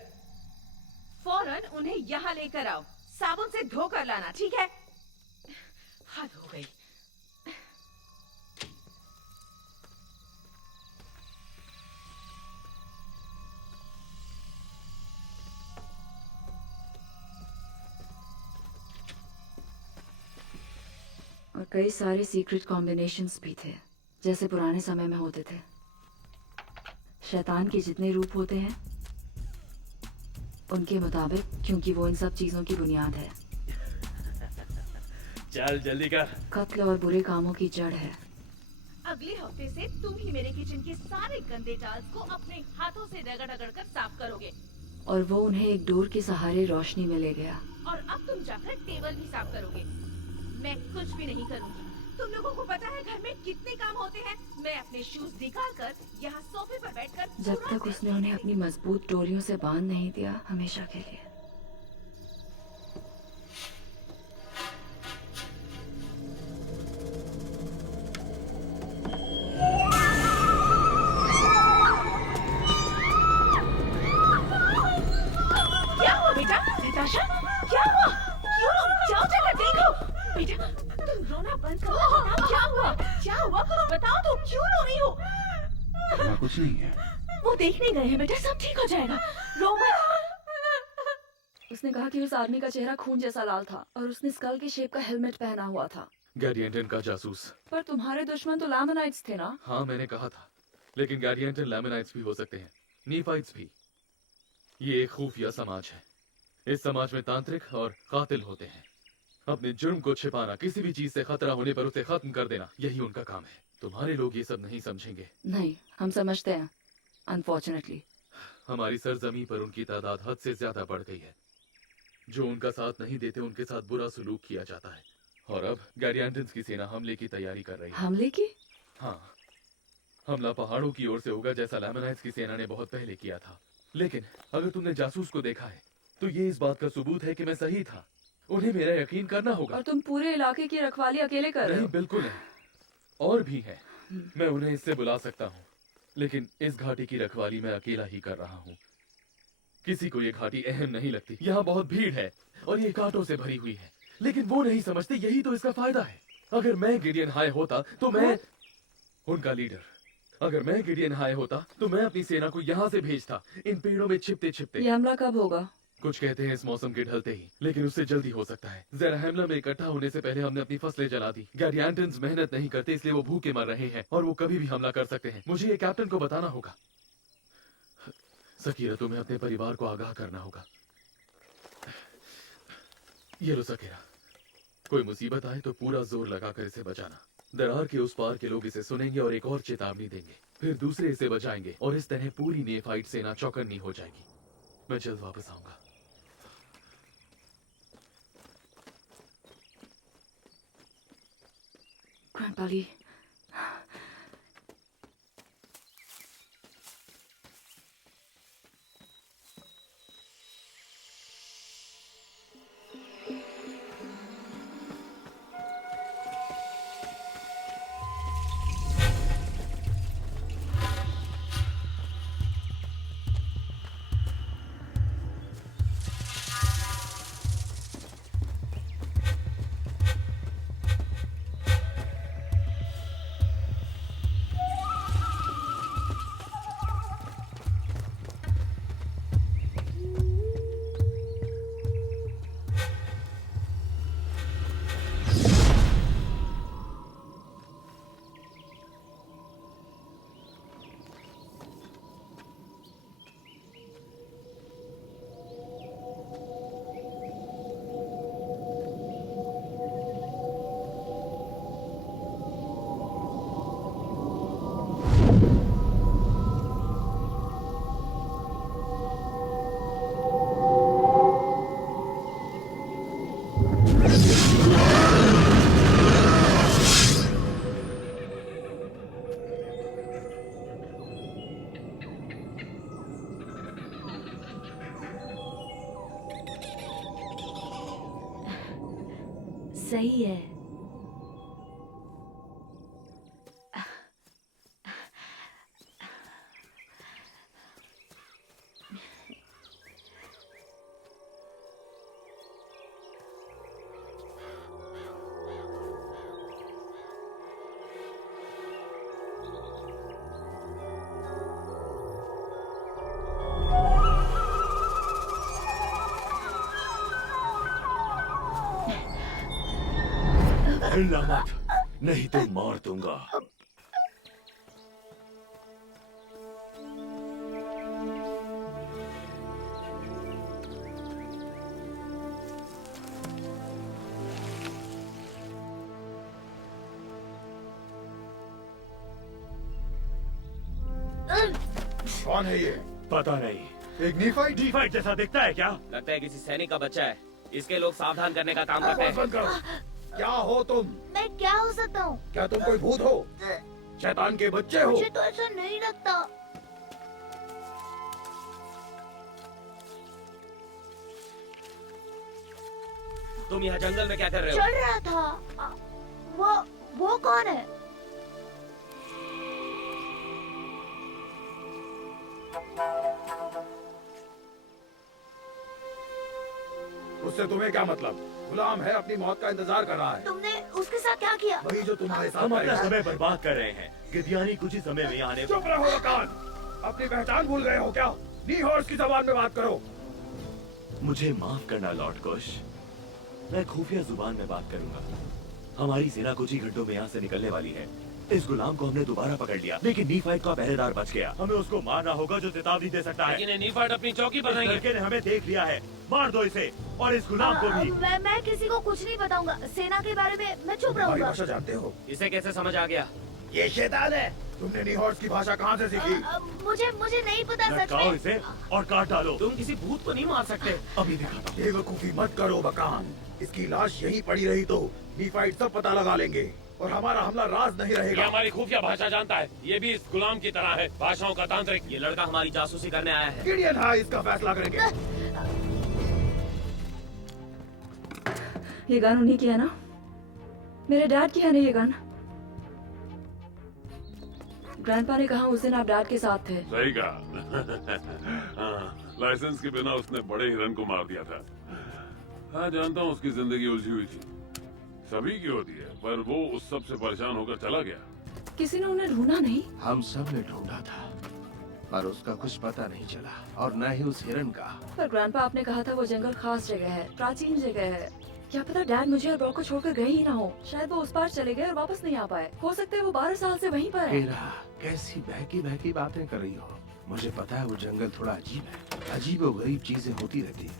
फौरन उन्हें यहाँ लेकर आओ। साबुन से धोकर लाना, ठीक है? हद हो गई। और कई सारे सीक्रेट कॉम्बिनेशंस भी थे, जैसे पुराने समय में होते थे। शैतान के जितने रूप होते हैं उनके मुताबिक, क्योंकि वो इन सब चीजों की बुनियाद है। चल जल्दी कर। कत्ल और बुरे कामों की जड़ है। अगले हफ्ते से तुम ही मेरे किचन के सारे गंदे टाल्स को अपने हाथों से रगड़ रगड़ कर साफ करोगे। और वो उन्हें एक डोर के सहारे रोशनी में ले गया। और अब तुम जाकर टेबल भी साफ करोगे। मैं कुछ भी नहीं करूंगी। तुम लोगों को पता है घर में कितने काम होते हैं। मैं अपने शूज निकाल कर यहाँ सोफे पर बैठकर जब तक उसने उन्हें अपनी मजबूत डोरियों से बांध नहीं दिया, हमेशा के लिए। क्या हुआ बेटा? नताशा, क्या हुआ? क्यों? जाओ जाकर देखो। बेटा, तुम रोना बंद करो। बताओ क्या हुआ? क्या हुआ? कुछ बताओ तो। क्यों रो रही हो? वहाँ कुछ नहीं है। वो देखने गए हैं बेटा, सब ठीक हो जाएगा। रो मत। उसने कहा कि उस आदमी का चेहरा खून जैसा लाल था और उसने स्कल की शेप का हेलमेट पहना हुआ था। गैरी एंटन का जासूस। पर तुम्हारे दुश्मन तो लैमनाइट्स थे ना? हाँ, मैंने कहा था, लेकिन गैरी एंटन लैमनाइट्स भी हो सकते हैं, नीफाइट्स भी। ये एक खुफिया समाज है। इस समाज में तांत्रिक और कातिल होते हैं। अपने जुर्म को छिपाना, किसी भी चीज से खतरा होने पर उसे खत्म कर देना, यही उनका काम है। तुम्हारे लोग ये सब नहीं समझेंगे। नहीं, हम समझते हैं। अनफॉर्चुनेटली हमारी सरजमी पर उनकी तादाद हद से ज्यादा बढ़ गई है। जो उनका साथ नहीं देते उनके साथ बुरा सलूक किया जाता है। और अब गैरी एंटन की सेना हमले की तैयारी कर रही है। हमले की? हाँ, हमला पहाड़ों की ओर से होगा, जैसा लैमनाइट्स की सेना ने बहुत पहले किया था। लेकिन अगर तुमने जासूस को देखा है तो ये इस बात का सबूत है कि मैं सही था। उन्हें मेरा यकीन करना होगा। और तुम पूरे इलाके की रखवाली अकेले कर रहे हो? नहीं, बिल्कुल नहीं। और भी है। मैं उन्हें इससे बुला सकता हूँ, लेकिन इस घाटी की रखवाली मैं अकेला ही कर रहा हूँ। किसी को ये घाटी अहम नहीं लगती। यहाँ बहुत भीड़ है और ये कांटों से भरी हुई है, लेकिन वो नहीं समझते यही तो इसका फायदा है। अगर मैं गिडियन हाय होता तो मैं उनका लीडर। अगर मैं गिडियन हाय होता तो मैं अपनी सेना को यहाँ से भेजता, इन पेड़ों में छिपते छिपते। ये हमला कब होगा? कुछ कहते हैं इस मौसम के ढलते ही, लेकिन उससे जल्दी हो सकता है। ज़राहमला में इकट्ठा होने से पहले हमने अपनी फसलें जला दी। गैरी एंटन्स मेहनत नहीं करते, इसलिए वो भूखे मर रहे हैं और वो कभी भी हमला कर सकते हैं। मुझे ये कैप्टन को बताना होगा। सकीरा, तुम्हें अपने परिवार को आगाह करना होगा। ये लो सकीरा, कोई मुसीबत आए तो पूरा जोर लगाकर इसे बचाना। दरार के उस पार के लोग इसे सुनेंगे और एक और चेतावनी देंगे, फिर दूसरे इसे बचाएंगे और इस तरह पूरी नेफाइट सेना चौकन्नी हो जाएगी। मैं जल्द वापस आऊंगा। Grandpa Lee. सही है। हिलना मत, नहीं तो मार दूंगा। कौन है ये? पता नहीं, एक नी फाइट जैसा दिखता है क्या? लगता है किसी सैनिक का बच्चा है। इसके लोग सावधान करने का काम करते हैं। क्या हो तुम? मैं क्या हो सकता हूँ? क्या तुम कोई भूत हो? शैतान के बच्चे हो? मुझे तो ऐसा नहीं लगता। तुम यहाँ जंगल में क्या कर रहे हो? चल रहा था। वो कौन है? उससे तुम्हें क्या मतलब? गुलाम है, अपनी मौत का इंतजार कर रहा है। तुमने उसके साथ क्या किया? वही जो तुम्हारे साथ। हम अपना समय बर्बाद कर रहे हैं। गिद्यानी कुछ ही समय में आने। चुप रहो मकान। अपनी पहचान भूल गए हो क्या? नी हॉर्स की जबान में बात करो। मुझे माफ करना लॉर्ड कुश, मैं खुफिया जुबान में बात करूंगा। हमारी सेना कुछ ही घंटों में यहाँ से निकलने वाली है। इस गुलाम को हमने दोबारा पकड़ लिया, लेकिन नीफाइट का पहरेदार बच गया। हमें उसको मारना होगा जो चेतावनी दे सकता है। लेकिन नीफाइट अपनी चौकी पर नहीं है। लड़के ने हमें देख लिया है। मार दो इसे और इस गुलाम को भी। मैं किसी को कुछ नहीं बताऊंगा। सेना के बारे में मैं चुप रहूंगा। भाषा जानते हो? इसे कैसे समझ आ गया? ये शैतान है। तुमने नी हॉर्स की भाषा कहाँ से सीखी? मुझे नहीं पता सच लटकाओ में। इसे और काट डालो। तुम किसी भूत को नहीं मार सकते। अभी दिखाता हूँ। बेवकूफी मत करो बकान। इसकी लाश यहीं पड़ी रही तो नीफाइट सब पता लगा लेंगे और हमारा हमला राज नहीं ये रहेगा। हमारी खुफिया भाषा जानता है। ये भी इस गुलाम की तरह है, भाषाओं का तांत्रिक। ये लड़का हमारी जासूसी करने आया है। गिडियन हाँ इसका फैसला करेंगे। ये गन उन्हीं की है ना? मेरे डैड की है ना ये गन? ग्रैंडपा ने कहा उस दिन आप डैड के साथ थे। सही कहा। लाइसेंस के बिना उसने बड़े हिरन को मार दिया था। हाँ जानता हूँ उसकी जिंदगी उलझी हुई थी, सभी की होती है, पर वो उस सब से परेशान होकर चला गया। किसी ने उन्हें ढूंढा नहीं? हम सब ने ढूंढा था पर उसका कुछ पता नहीं चला और न ही उस हिरन का। पर ग्रैंडपा आपने कहा था वो जंगल खास जगह है, प्राचीन जगह है। क्या पता डैड मुझे और ब्रॉक को छोड़कर गए ही ना हो। शायद वो उस पार चले गए और वापस नहीं आ पाए। हो सकता है वो 12 साल से वहीं पर है। हेरा, कैसी बहकी बहकी बातें कर रही हो? मुझे पता है वो जंगल थोड़ा अजीब है। अजीब और गरीब चीजें होती रहती है।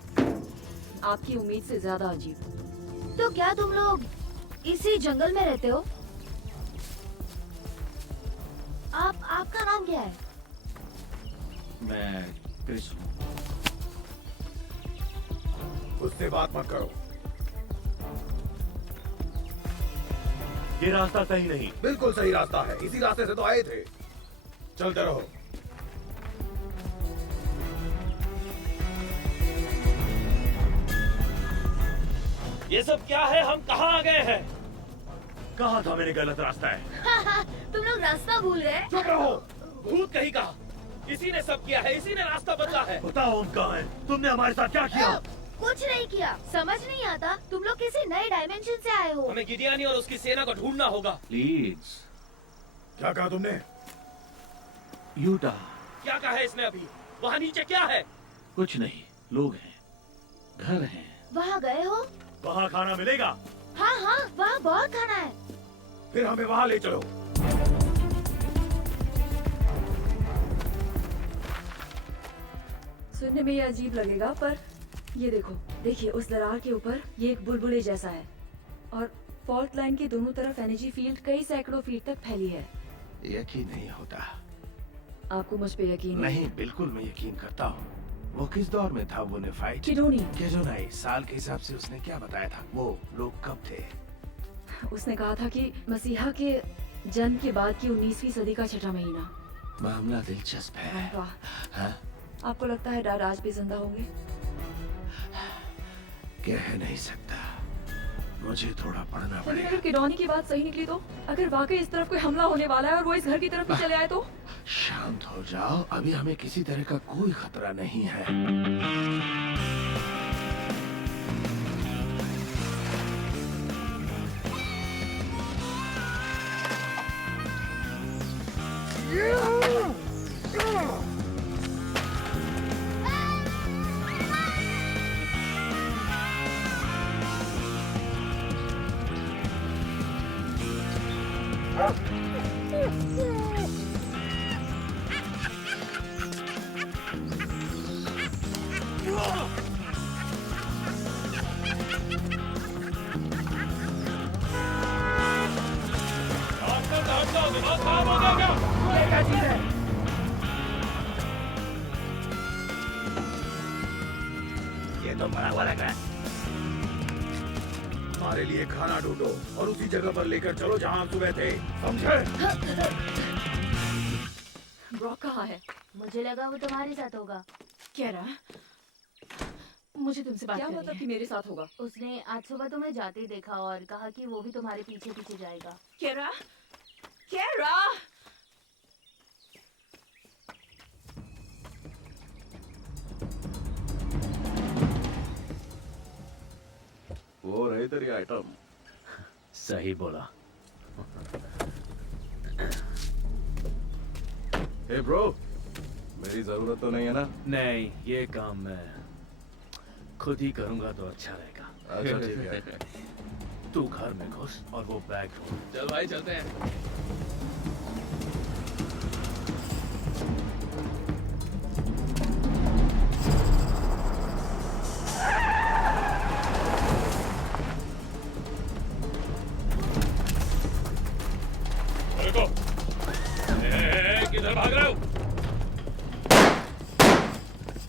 आपकी उम्मीद से ज्यादा अजीब। तो क्या तुम लोग इसी जंगल में रहते हो? आपका नाम क्या है? मैं क्रिस हूँ। उससे बात मत करो। ये रास्ता सही नहीं। बिल्कुल सही रास्ता है, इसी रास्ते से तो आए थे। चलते रहो। ये सब क्या है? हम कहाँ आ गए हैं? कहा था मैंने गलत रास्ता है। तुम लोग रास्ता भूल गए। चुप रहो। भूत कहीं का। इसी ने सब किया है, इसी ने रास्ता बदला है। बताओ हम कहाँ हैं? तुमने हमारे साथ क्या किया? कुछ नहीं किया। समझ नहीं आता, तुम लोग किसी नए डायमेंशन से आए हो। हमें गिडियानी और उसकी सेना को ढूंढना होगा। प्लीज। क्या कहा तुमने? यूटा। क्या कहा है इसने अभी? वहाँ नीचे क्या है? कुछ नहीं, लोग हैं, घर हैं। वहाँ गए हो? वहाँ खाना मिलेगा? हाँ, वहाँ बहुत खाना है। फिर हमें वहाँ ले चलो। सुनने में ये अजीब लगेगा पर ये देखिए उस दरार के ऊपर ये एक बुलबुले जैसा है और फॉल्ट लाइन के दोनों तरफ एनर्जी फील्ड कई सैकड़ों फीट तक फैली है। यकीन नहीं होता। आपको मुझ पे यकीन नहीं? बिल्कुल मैं यकीन करता हूँ। वो किस दौर में था वो नेफाइट? किडोनी। साल के हिसाब से उसने क्या बताया था? वो लोग कब थे? उसने कहा था कि मसीहा के जन्म के बाद की 19वीं सदी का छठा महीना। मामला दिलचस्प है। हाँ? आपको लगता है डैड आज भी जिंदा होंगे? कह नहीं सकता, मुझे थोड़ा पढ़ना पड़ेगा। अगर किडोनी की बात सही निकली तो अगर वाकई इस तरफ कोई हमला होने वाला है और वो इस घर की तरफ भी चले आए तो? शांत हो जाओ, अभी हमें किसी तरह का कोई खतरा नहीं है। हमारे लिए खाना ढूंढो और उसी जगह पर लेकर चलो जहाँ हम सुबह थे, समझे? ब्रॉक कहाँ है? मुझे लगा वो तुम्हारे साथ होगा। केरा, मुझे तुमसे बात क्या करनी मतलब है। कि मेरे साथ होगा? उसने आज सुबह तुम्हें जाते ही देखा और कहा कि वो भी तुम्हारे पीछे पीछे जाएगा। केरा, केरा। वो रही तेरी आइटम। सही बोला। हे ब्रो, मेरी जरूरत तो नहीं है ना? नहीं, ये काम मैं खुद ही करूंगा तो अच्छा रहेगा। अच्छा ठीक है। तू घर में घुस और वो बैग ढूंढ। चल भाई चलते हैं। देखो, किधर भाग रहे हो?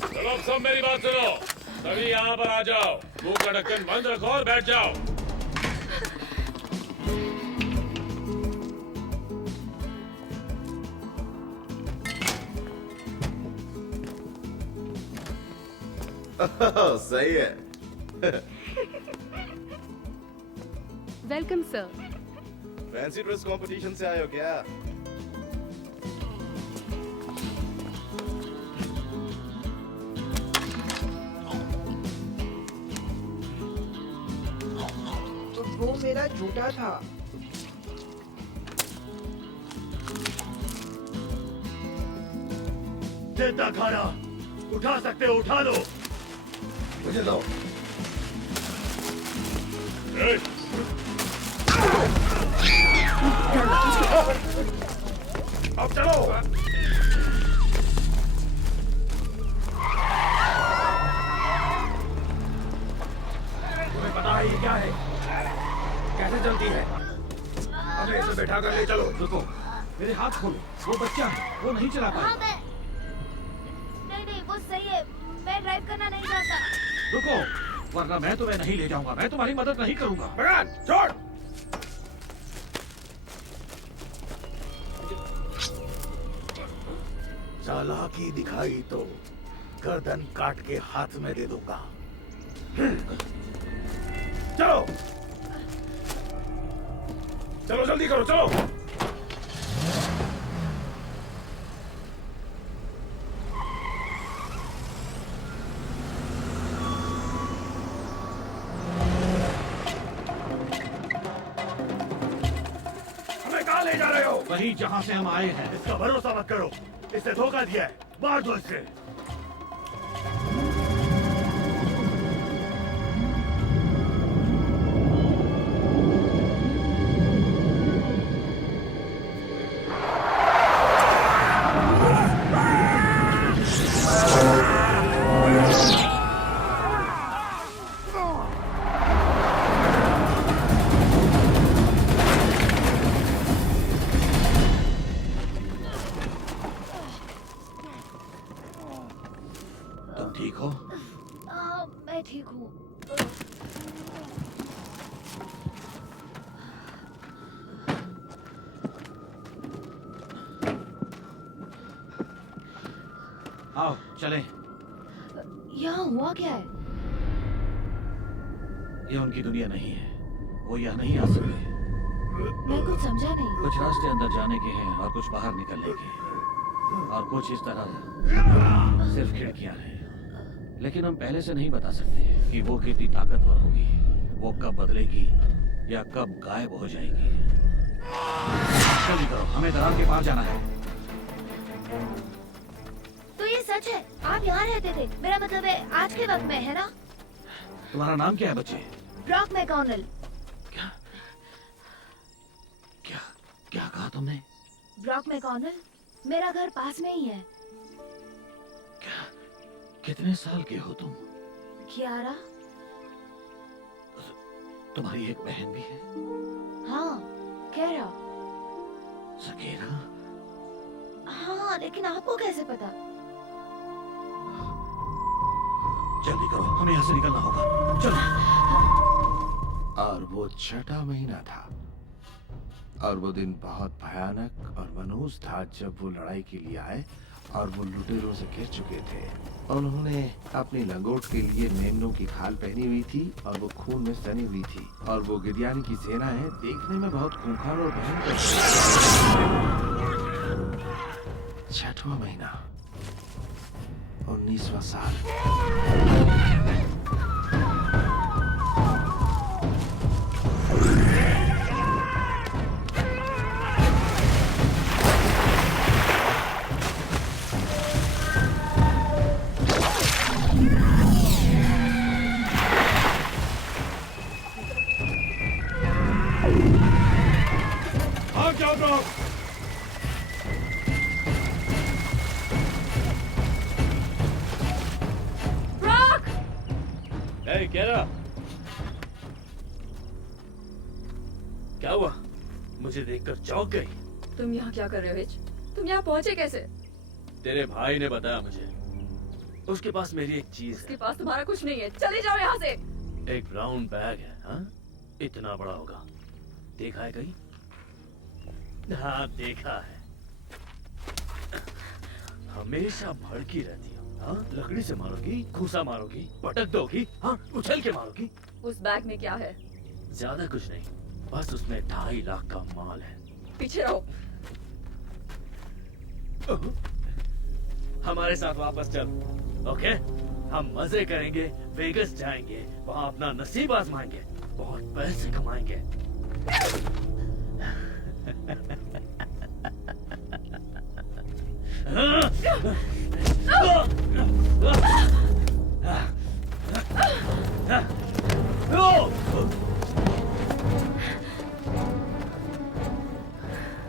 चलो अब सब मेरी बात सुनो। सभी यहाँ पर आ जाओ। मुंह का ढक्कन बंद रखो और बैठ जाओ। सही है। Welcome sir. Fancy dress competition से आए हो क्या? तो वो मेरा जूता था। जितना खाना उठा सकते हो उठा लो। मुझे दो। अब चलो। तुम्हें पता है ये क्या है? कैसे चलती है? हमें इसे बैठा कर ले चलो। रुको, मेरे हाथ खोलो। वो बच्चा है, वो नहीं चला हाँ, पाएगा। नहीं वो सही है। मैं ड्राइव करना नहीं चाहता। रुको, वरना मैं तुम्हें नहीं ले जाऊंगा। मैं तुम्हारी मदद नहीं करूंगा। भगवान, छोड़। चालाकी दिखाई तो गर्दन काट के हाथ में दे दूंगा। चलो चलो जल्दी करो चलो। हमें कहाँ ले जा रहे हो? वही जहाँ से हम आए हैं। इसका भरोसा मत करो। इसने धोखा दिया है। मार दो इसे। तुम ठीक हो? मैं ठीक हूँ। आओ चलें। यहाँ हुआ क्या है? ये उनकी दुनिया नहीं है। वो यहाँ नहीं आ सकते। मैं कुछ समझा नहीं। कुछ रास्ते अंदर जाने के हैं और कुछ बाहर निकलने के, और कुछ इस तरह सिर्फ खिड़कियां हैं। लेकिन हम पहले से नहीं बता सकते कि वो कितनी ताकतवर होगी, वो कब बदलेगी या कब गायब हो जाएगी। जल्दी करो, हमें दरार के पार जाना है। तो ये सच है? आप यहाँ रहते थे? मेरा मतलब है आज के वक्त में, है ना? तुम्हारा नाम क्या है बच्चे? ब्रॉक मैकॉनल। क्या कहा तुमने? ब्रॉक मैकॉनल, मेरा घर पास में ही है। कितने साल के हो तुम? 11। तुम्हारी एक बहन भी है? हाँ, केरा। सकेरा? हाँ, लेकिन आपको कैसे पता? जल्दी करो, हमें यहाँ से निकलना होगा। चलो। और वो 6वां महीना था और वो दिन बहुत भयानक और मनहूस था जब वो लड़ाई के लिए आए और वो लुटेरों से घिर चुके थे। उन्होंने अपनी लंगोट के लिए मेमनों की खाल पहनी हुई थी और वो खून में सनी हुई थी और वो गिदयानी की सेना है, देखने में बहुत खूंखार और भयंकर। 6वां महीना 19वां साल। क्या हुआ? मुझे देखकर चौंक गई। तुम यहाँ क्या कर रहे हो हिच? तुम यहाँ पहुँचे कैसे? तेरे भाई ने बताया मुझे। उसके पास मेरी एक चीज है। उसके पास तुम्हारा कुछ नहीं है, चले जाओ यहाँ से। एक ब्राउन बैग है। हाँ, इतना बड़ा होगा। देखा है कहीं? हाँ, देखा है। हमेशा भड़की रहती हो। हाँ, लकड़ी से मारोगी, घूसा मारोगी, पटक दोगी, हाँ, उछल के मारोगी। उस बैग में क्या है? ज्यादा कुछ नहीं, बस उसमें 2.5 लाख का माल है। पीछे रहो। हमारे साथ वापस चल, ओके? हम मजे करेंगे, वेगस जाएंगे, वहाँ अपना नसीब आजमाएंगे, बहुत पैसे कमाएंगे।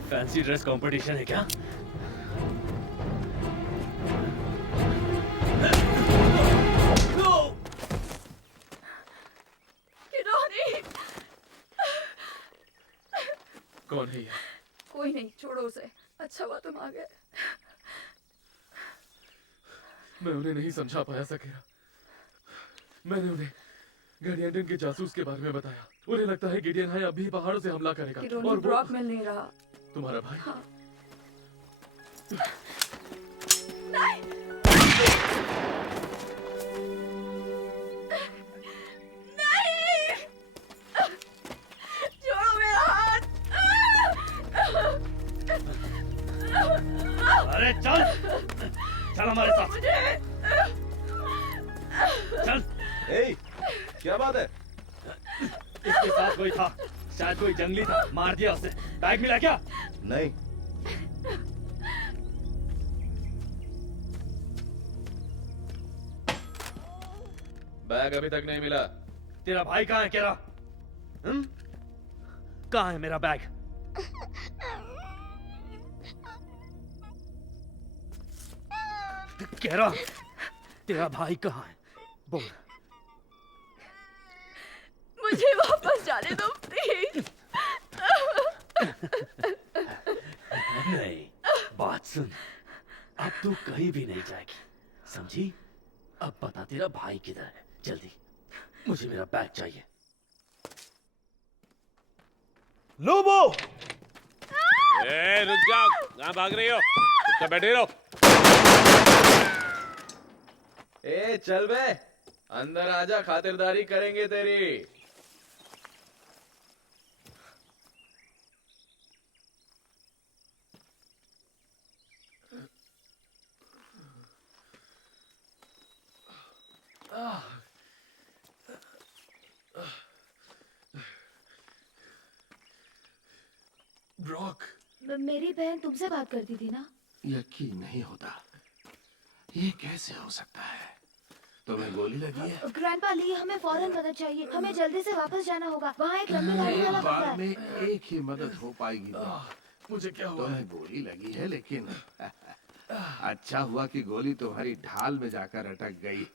फैंसी ड्रेस कंपटीशन है क्या? कौन है ये? कोई नहीं, छोड़ो उसे। अच्छा हुआ तुम आ गए। मैं उन्हें नहीं समझा पाया सकेरा। मैंने उन्हें गार्डियन के जासूस के बारे में बताया। उन्हें लगता है गिडियन हाई अभी पहाड़ों से हमला करेगा। और ब्रॉक मिल नहीं रहा। तुम्हारा भाई? हाँ। नहीं। नहीं। छोड़ो मेरा हाथ। अरे चल, चल हमारे साथ। चल। ए, क्या बात है? इसके साथ कोई था, शायद कोई जंगली था, मार दिया उसे। बैग मिला क्या? नहीं। बैग अभी तक नहीं मिला। तेरा भाई कहाँ है केरा? कहाँ है मेरा बैग? केरा, तेरा भाई कहाँ है? बोल। मुझे वापस जाने दो प्लीज। नहीं, बात सुन। अब तू कहीं भी नहीं जाएगी, समझी? अब बता तेरा भाई किधर है? जल्दी, मुझे मेरा बैग चाहिए। लोबो! रुक जाओ, कहाँ भाग रही हो? चुपचाप बैठे रहो। ए चल बे, अंदर आजा, खातिरदारी करेंगे तेरी। ब्रॉक, मेरी बहन तुमसे बात करती थी ना? यकीन नहीं होता, ये कैसे हो सकता है? तुम्हें गोली लगी है? ग्रैंडपा ली, हमें फौरन मदद चाहिए। हमें जल्दी से वापस जाना होगा। वहाँ एक लंबी गाड़ी वाला बंदा बार है। में एक ही मदद हो पाएगी। मुझे क्या हुआ? तुम्हें गोली लगी है, लेकिन अच्छा हुआ कि गोली तुम्हारी ढाल में जाकर अटक गई।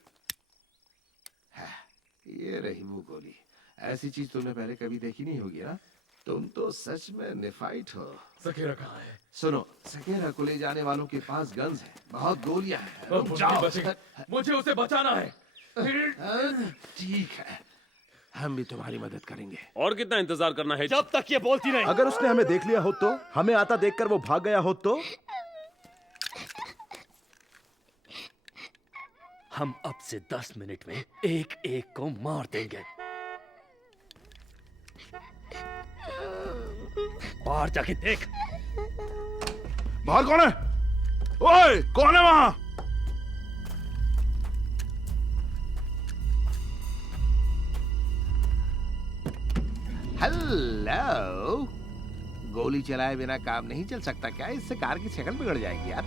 ये रही वो गोली। ऐसी चीज तुमने पहले कभी देखी नहीं होगी ना? तुम तो सच में निफाइट हो। सकेरा कहाँ है? सुनो, सकेरा को ले जाने वालों के पास गन्स है, बहुत गोलियां हैं। अब वो नहीं बचेगा। मुझे उसे बचाना है। ठीक है, हम भी तुम्हारी मदद करेंगे। और कितना इंतजार करना है? जब तक ये बोलती नहीं। अगर उसने हमें देख लिया हो तो, हमें आता देखकर वो भाग गया हो तो? हम अब से 10 मिनट में एक एक को मार देंगे। बाहर जाके देख। बाहर कौन है? ओए, कौन है वहां? हेलो। गोली चलाए बिना काम नहीं चल सकता क्या? इससे कार की शक्ल बिगड़ जाएगी यार।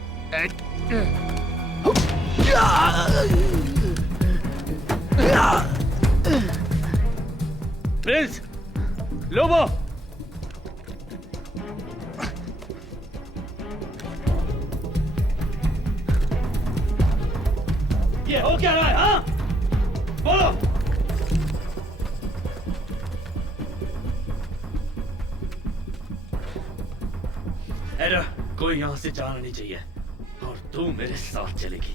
प्रिंस, लोबो, ये हो क्या रहा है? हाँ, बोलो। एरा, कोई यहां से जाना नहीं चाहिए और तू मेरे साथ चलेगी।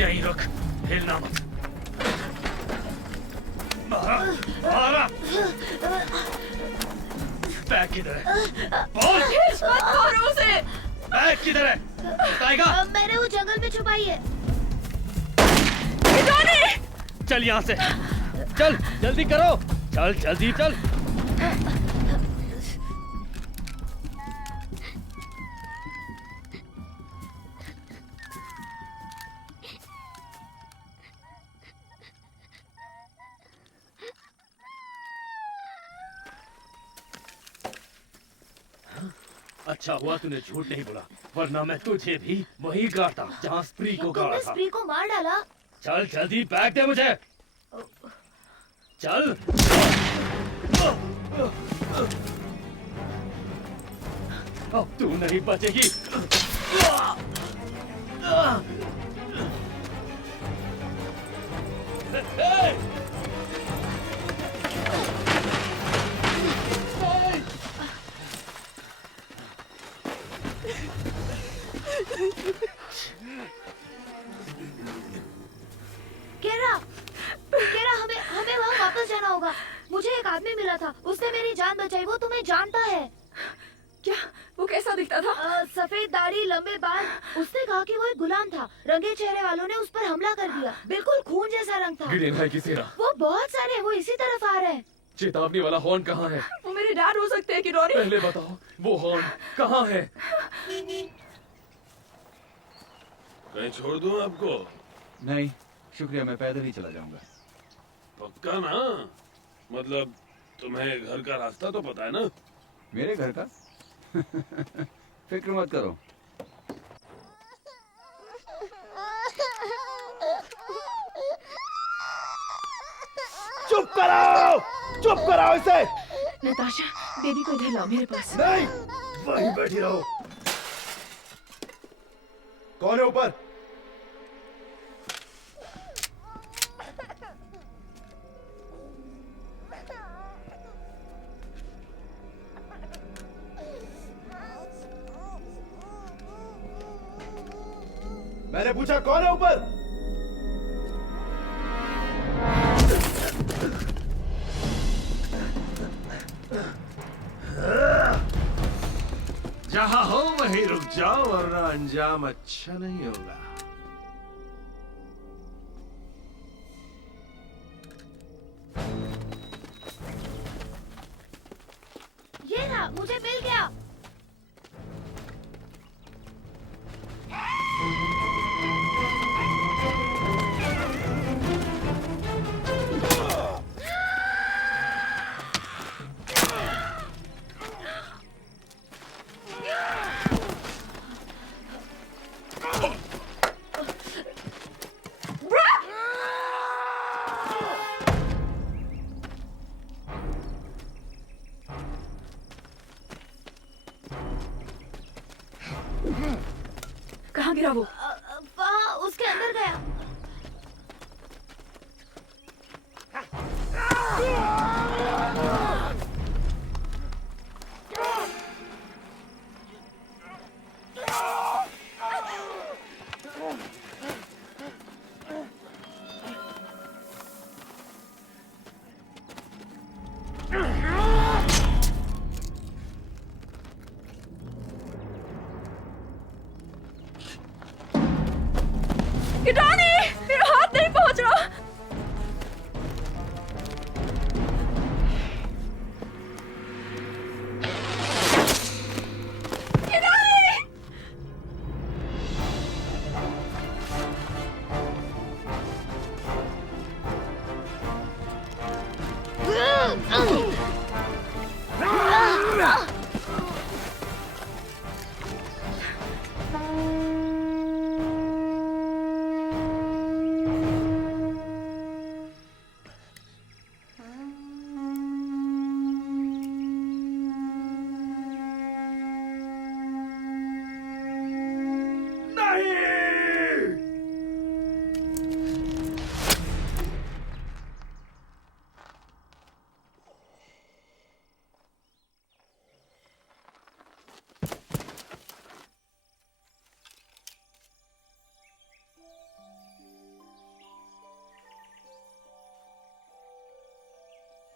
यहीं रुक, हिलना मत। मारा। बैग किधर है? बोल। मत मारो उसे। बैग किधर है? बताएगा? मैंने वो जंगल में छुपाई है। चल यहाँ से, चल जल्दी करो, चल जल्दी चल। अच्छा हुआ तूने झूठ नहीं बोला, वरना मैं तुझे भी वही गाड़ता जहाँ स्प्री को गाड़ा था। स्प्री को मार डाला। चल जल्दी बैग दे मुझे, चल। अब तू नहीं बचेगी। केरा, हमें वहाँ वापस जाना होगा। मुझे एक आदमी मिला था, उसने मेरी जान बचाई। वो तुम्हें जानता है क्या? वो कैसा दिखता था? सफेद दाढ़ी, लंबे बाल। उसने कहा कि वो एक गुलाम था। रंगे चेहरे वालों ने उस पर हमला कर दिया। बिल्कुल खून जैसा रंग था। गिडेन भाई की सेना। वो बहुत सारे हैं, वो इसी तरफ आ रहे हैं। चेतावनी वाला हॉर्न कहाँ है? वो मेरे डैड हो सकते हैं किरोरी। पहले बताओ वो हॉर्न कहाँ है? कहीं छोड़ दूं आपको? नहीं शुक्रिया, मैं पैदल ही चला जाऊंगा। पक्का ना? मतलब तुम्हें घर का रास्ता तो पता है ना? मेरे घर का? फिक्र मत करो। चुप कराओ, चुप कराओ इसे। नताशा, बेबी को इधर लाओ मेरे पास। नहीं, वहीं बैठी रहो। कौन है ऊपर? मैंने पूछा कौन है ऊपर? जहां हो वहीं रुक जाओ, वरना अंजाम अच्छा नहीं होगा। ये ना, मुझे मिल गया। कहाँ गिरा वो? वहाँ उसके अंदर गया। किटानी, मेरा हाथ नहीं पहुंच रहा।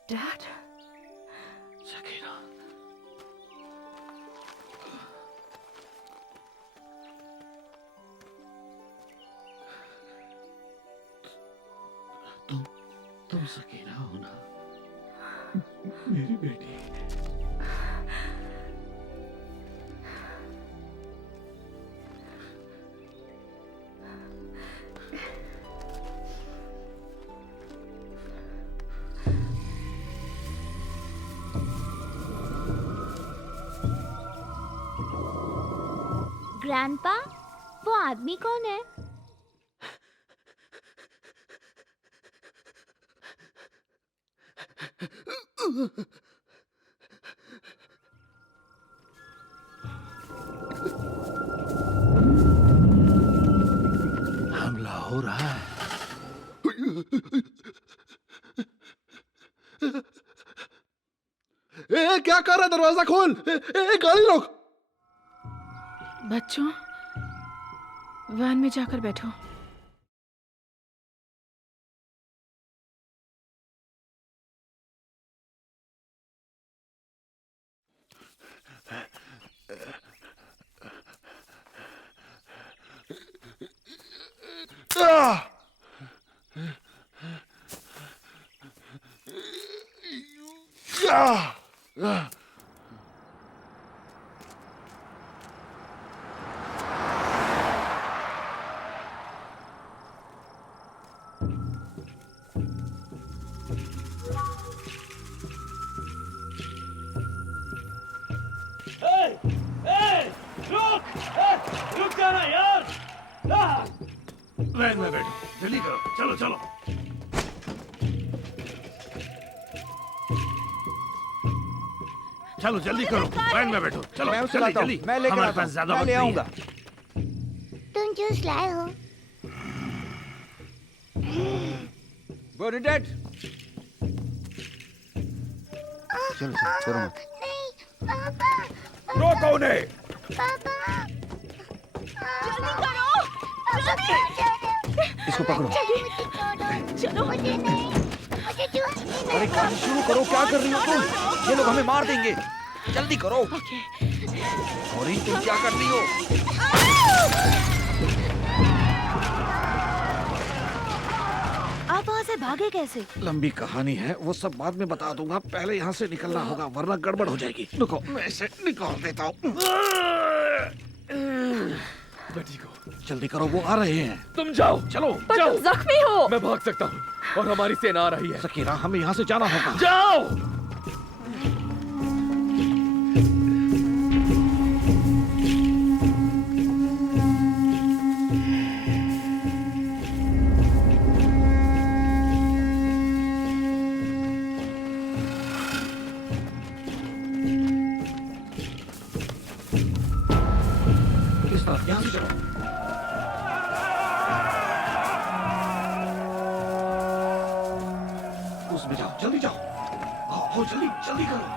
Dad? सकीना, तुम सकीना हो ना, मेरी बेटी। ग्रैंडपा, वो आदमी कौन है? हमला हो रहा है। क्या कर रहा है? दरवाजा खोल। गाड़ी रोक। बच्चों, वैन में जाकर बैठो। रुक जाना यार। वैन में बैठो, जल्दी करो, चलो चलो। चलो जल्दी करो, वैन में बैठो, चलो मैं उसे जल्दी लाता हूं, जल्दी। मैं लेकर हमारे आता पास हूं, ज्यादा मैं वक्त ले नहीं आऊंगा। है। तुम जूस लाए हो? बर्नाडेट, चलो करो मत। नहीं पापा, रोको उन्हें। पापा जल्दी करो, जल्दी। इसको पकड़ो। चलो, मुझे नहीं, मुझे जूस पीना है। अरे काम शुरू करो, क्या कर रही हो तुम? ये लोग हमें मार देंगे। जल्दी करो। और तुम क्या कर रही हो? आप वहाँ से भागे कैसे? लंबी कहानी है, वो सब बाद में बता दूंगा। पहले यहाँ से निकलना होगा, वरना गड़बड़ हो जाएगी। रुको, मैं इसे निकाल देता हूँ। बेटी को जल्दी करो, वो आ रहे हैं। तुम जाओ, चलो पर जाओ। तुम जख्मी हो। मैं भाग सकता हूँ और हमारी सेना आ रही है। सकीना, हमें यहाँ से जाना होगा। जाओ। यहाँ से चलो। उसमें जाओ, जल्दी जाओ। आओ जल्दी जल्दी करो।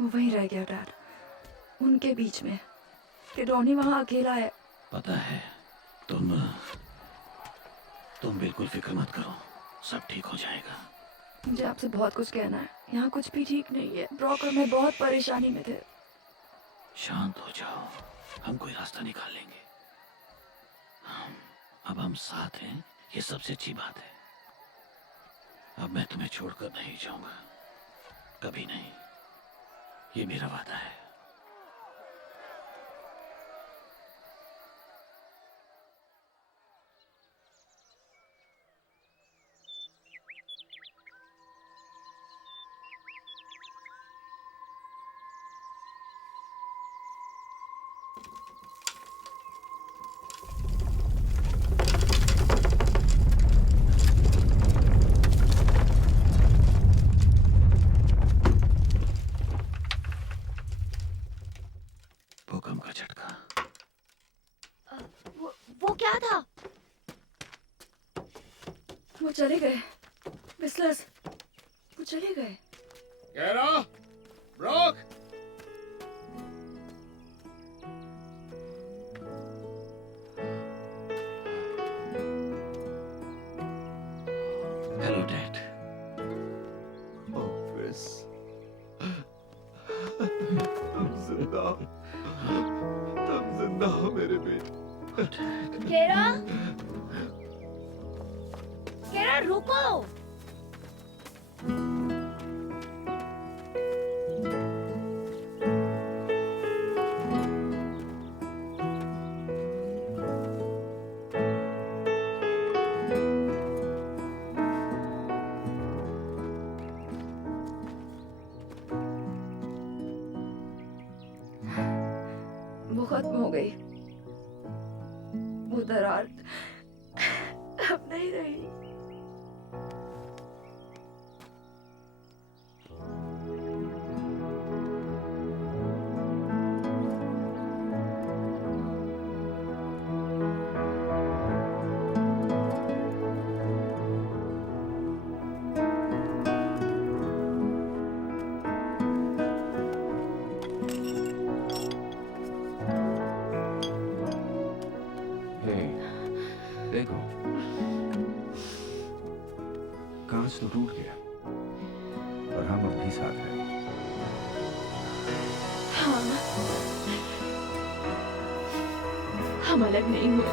वो वहीं रह गया डैड, उनके बीच में, कि डॉनी वहाँ अकेला है। पता है, तुम बिल्कुल फिक्र मत करो, सब ठीक हो जाएगा। मुझे आपसे बहुत कुछ कहना है। यहाँ कुछ भी ठीक नहीं है। ब्रॉक और मैं बहुत परेशानी में थे। शांत हो जाओ, हम कोई रास्ता निकाल लेंगे। अब हम साथ हैं, ये सबसे अच्छी बात है। अब मैं तुम्हें छोड़कर नहीं जाऊंगा, कभी नहीं, ये मेरा वादा है। भूकंप का झटका। वो क्या था? वो चले गए, विस्लर्स, वो चले गए। केरा, ब्रॉक, हेलो डैड। ऑफिस, तुम जिंदा हो मेरे बेटे। केरा, केरा रुको। वो खत्म हो गई, वो दरार अब नहीं रही। देखो, कांच तो टूट गया और हम अब भी साथ हैं। हाँ, हम अलग नहीं हुए।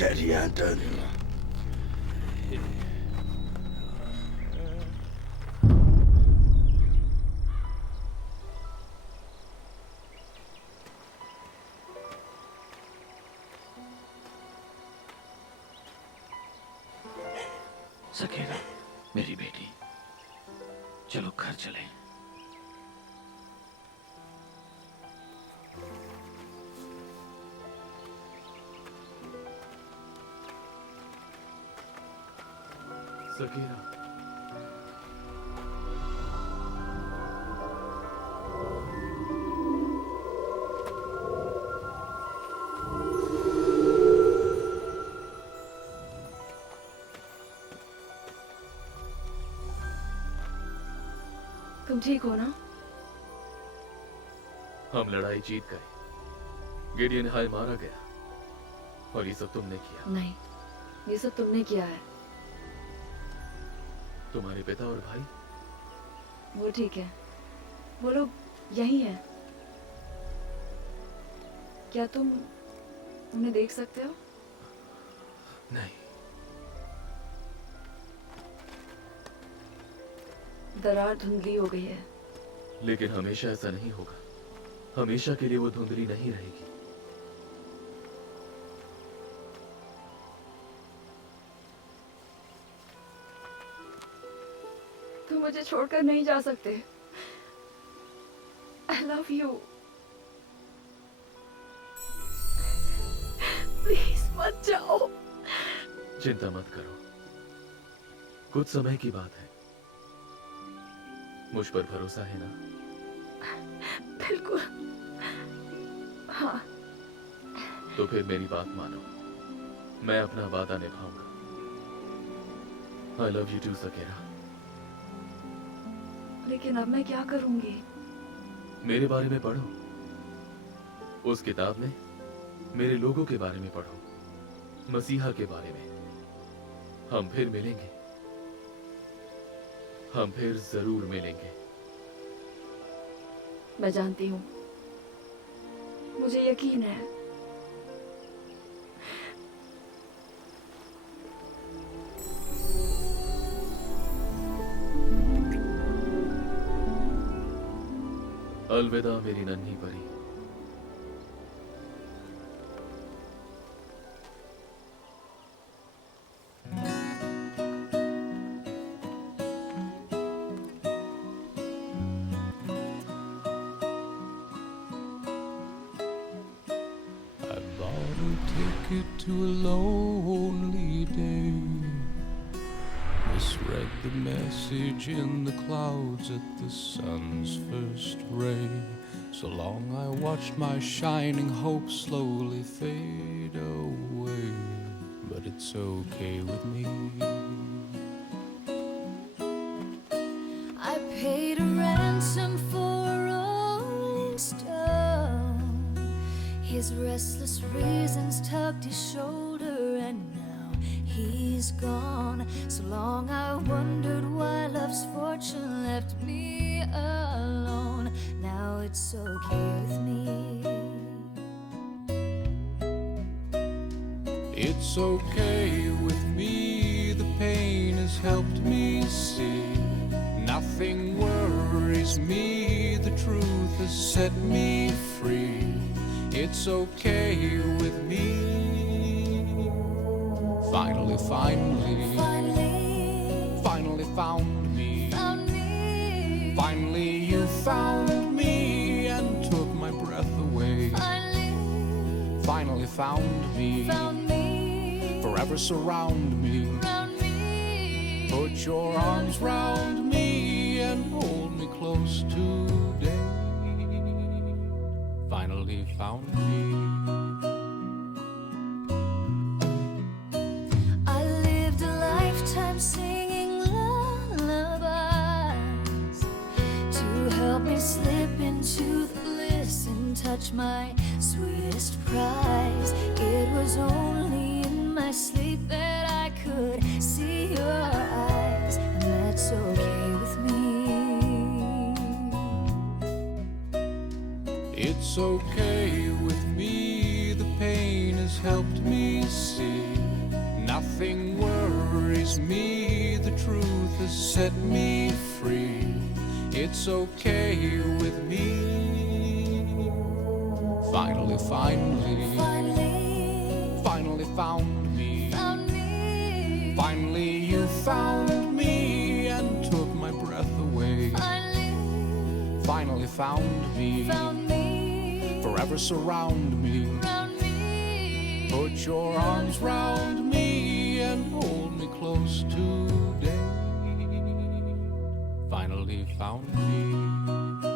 Daddy Anton. सकेरा, मेरी बेटी, चलो घर चलें। सकीरा, तुम ठीक हो ना? हम लड़ाई जीत गए। गिडियन हाई मारा गया और ये सब तुमने किया। नहीं, ये सब तुमने किया है। तुम्हारे पिता और भाई? वो ठीक है, वो लोग यही हैं। क्या तुम उन्हें देख सकते हो? नहीं। दरार धुंधली हो गई है, लेकिन हमेशा ऐसा नहीं होगा। हमेशा के लिए वो धुंधली नहीं रहेगी। तुम मुझे छोड़कर नहीं जा सकते। I love you. प्लीज मत जाओ। चिंता मत करो, कुछ समय की बात है। मुझ पर भरोसा है ना? बिल्कुल। हाँ। तो फिर मेरी बात मानो, मैं अपना वादा निभाऊंगा। I love you too, सकेरा। लेकिन अब मैं क्या करूंगी? मेरे बारे में पढ़ो। उस किताब में मेरे लोगों के बारे में पढ़ो, मसीहा के बारे में। हम फिर मिलेंगे, हम फिर जरूर मिलेंगे। मैं जानती हूँ, मुझे यकीन है। अलविदा मेरी नन्ही परी। To a lonely day, misread the message in the clouds at the sun's first ray. So long I watched my shining hope slowly fade away, but it's okay with me. I paid a ransom for a rolling stone. His restless reasons tugged his shoulder, and now he's gone. So long I wondered why love's fortune left me alone. Now it's okay with me. It's okay with me, the pain has helped me see. Nothing worries me, the truth has set me free. It's okay with me. Finally found me. Finally you found me and took my breath away. Finally found me. Forever surround me. Put your arms round me and hold me close today. Finally found me. I lived a lifetime singing lullabies to help me slip into the bliss and touch my sweetest prize. It was only in my sleep that I could see your eyes, and that's okay with me. It's okay with me, the pain has helped me see. Nothing worries me, the truth has set me free. It's okay with me. Finally found me. Finally you found me and took my breath away. Finally found me. Forever surround me. Put your arms round me and hold me close today. Finally found me.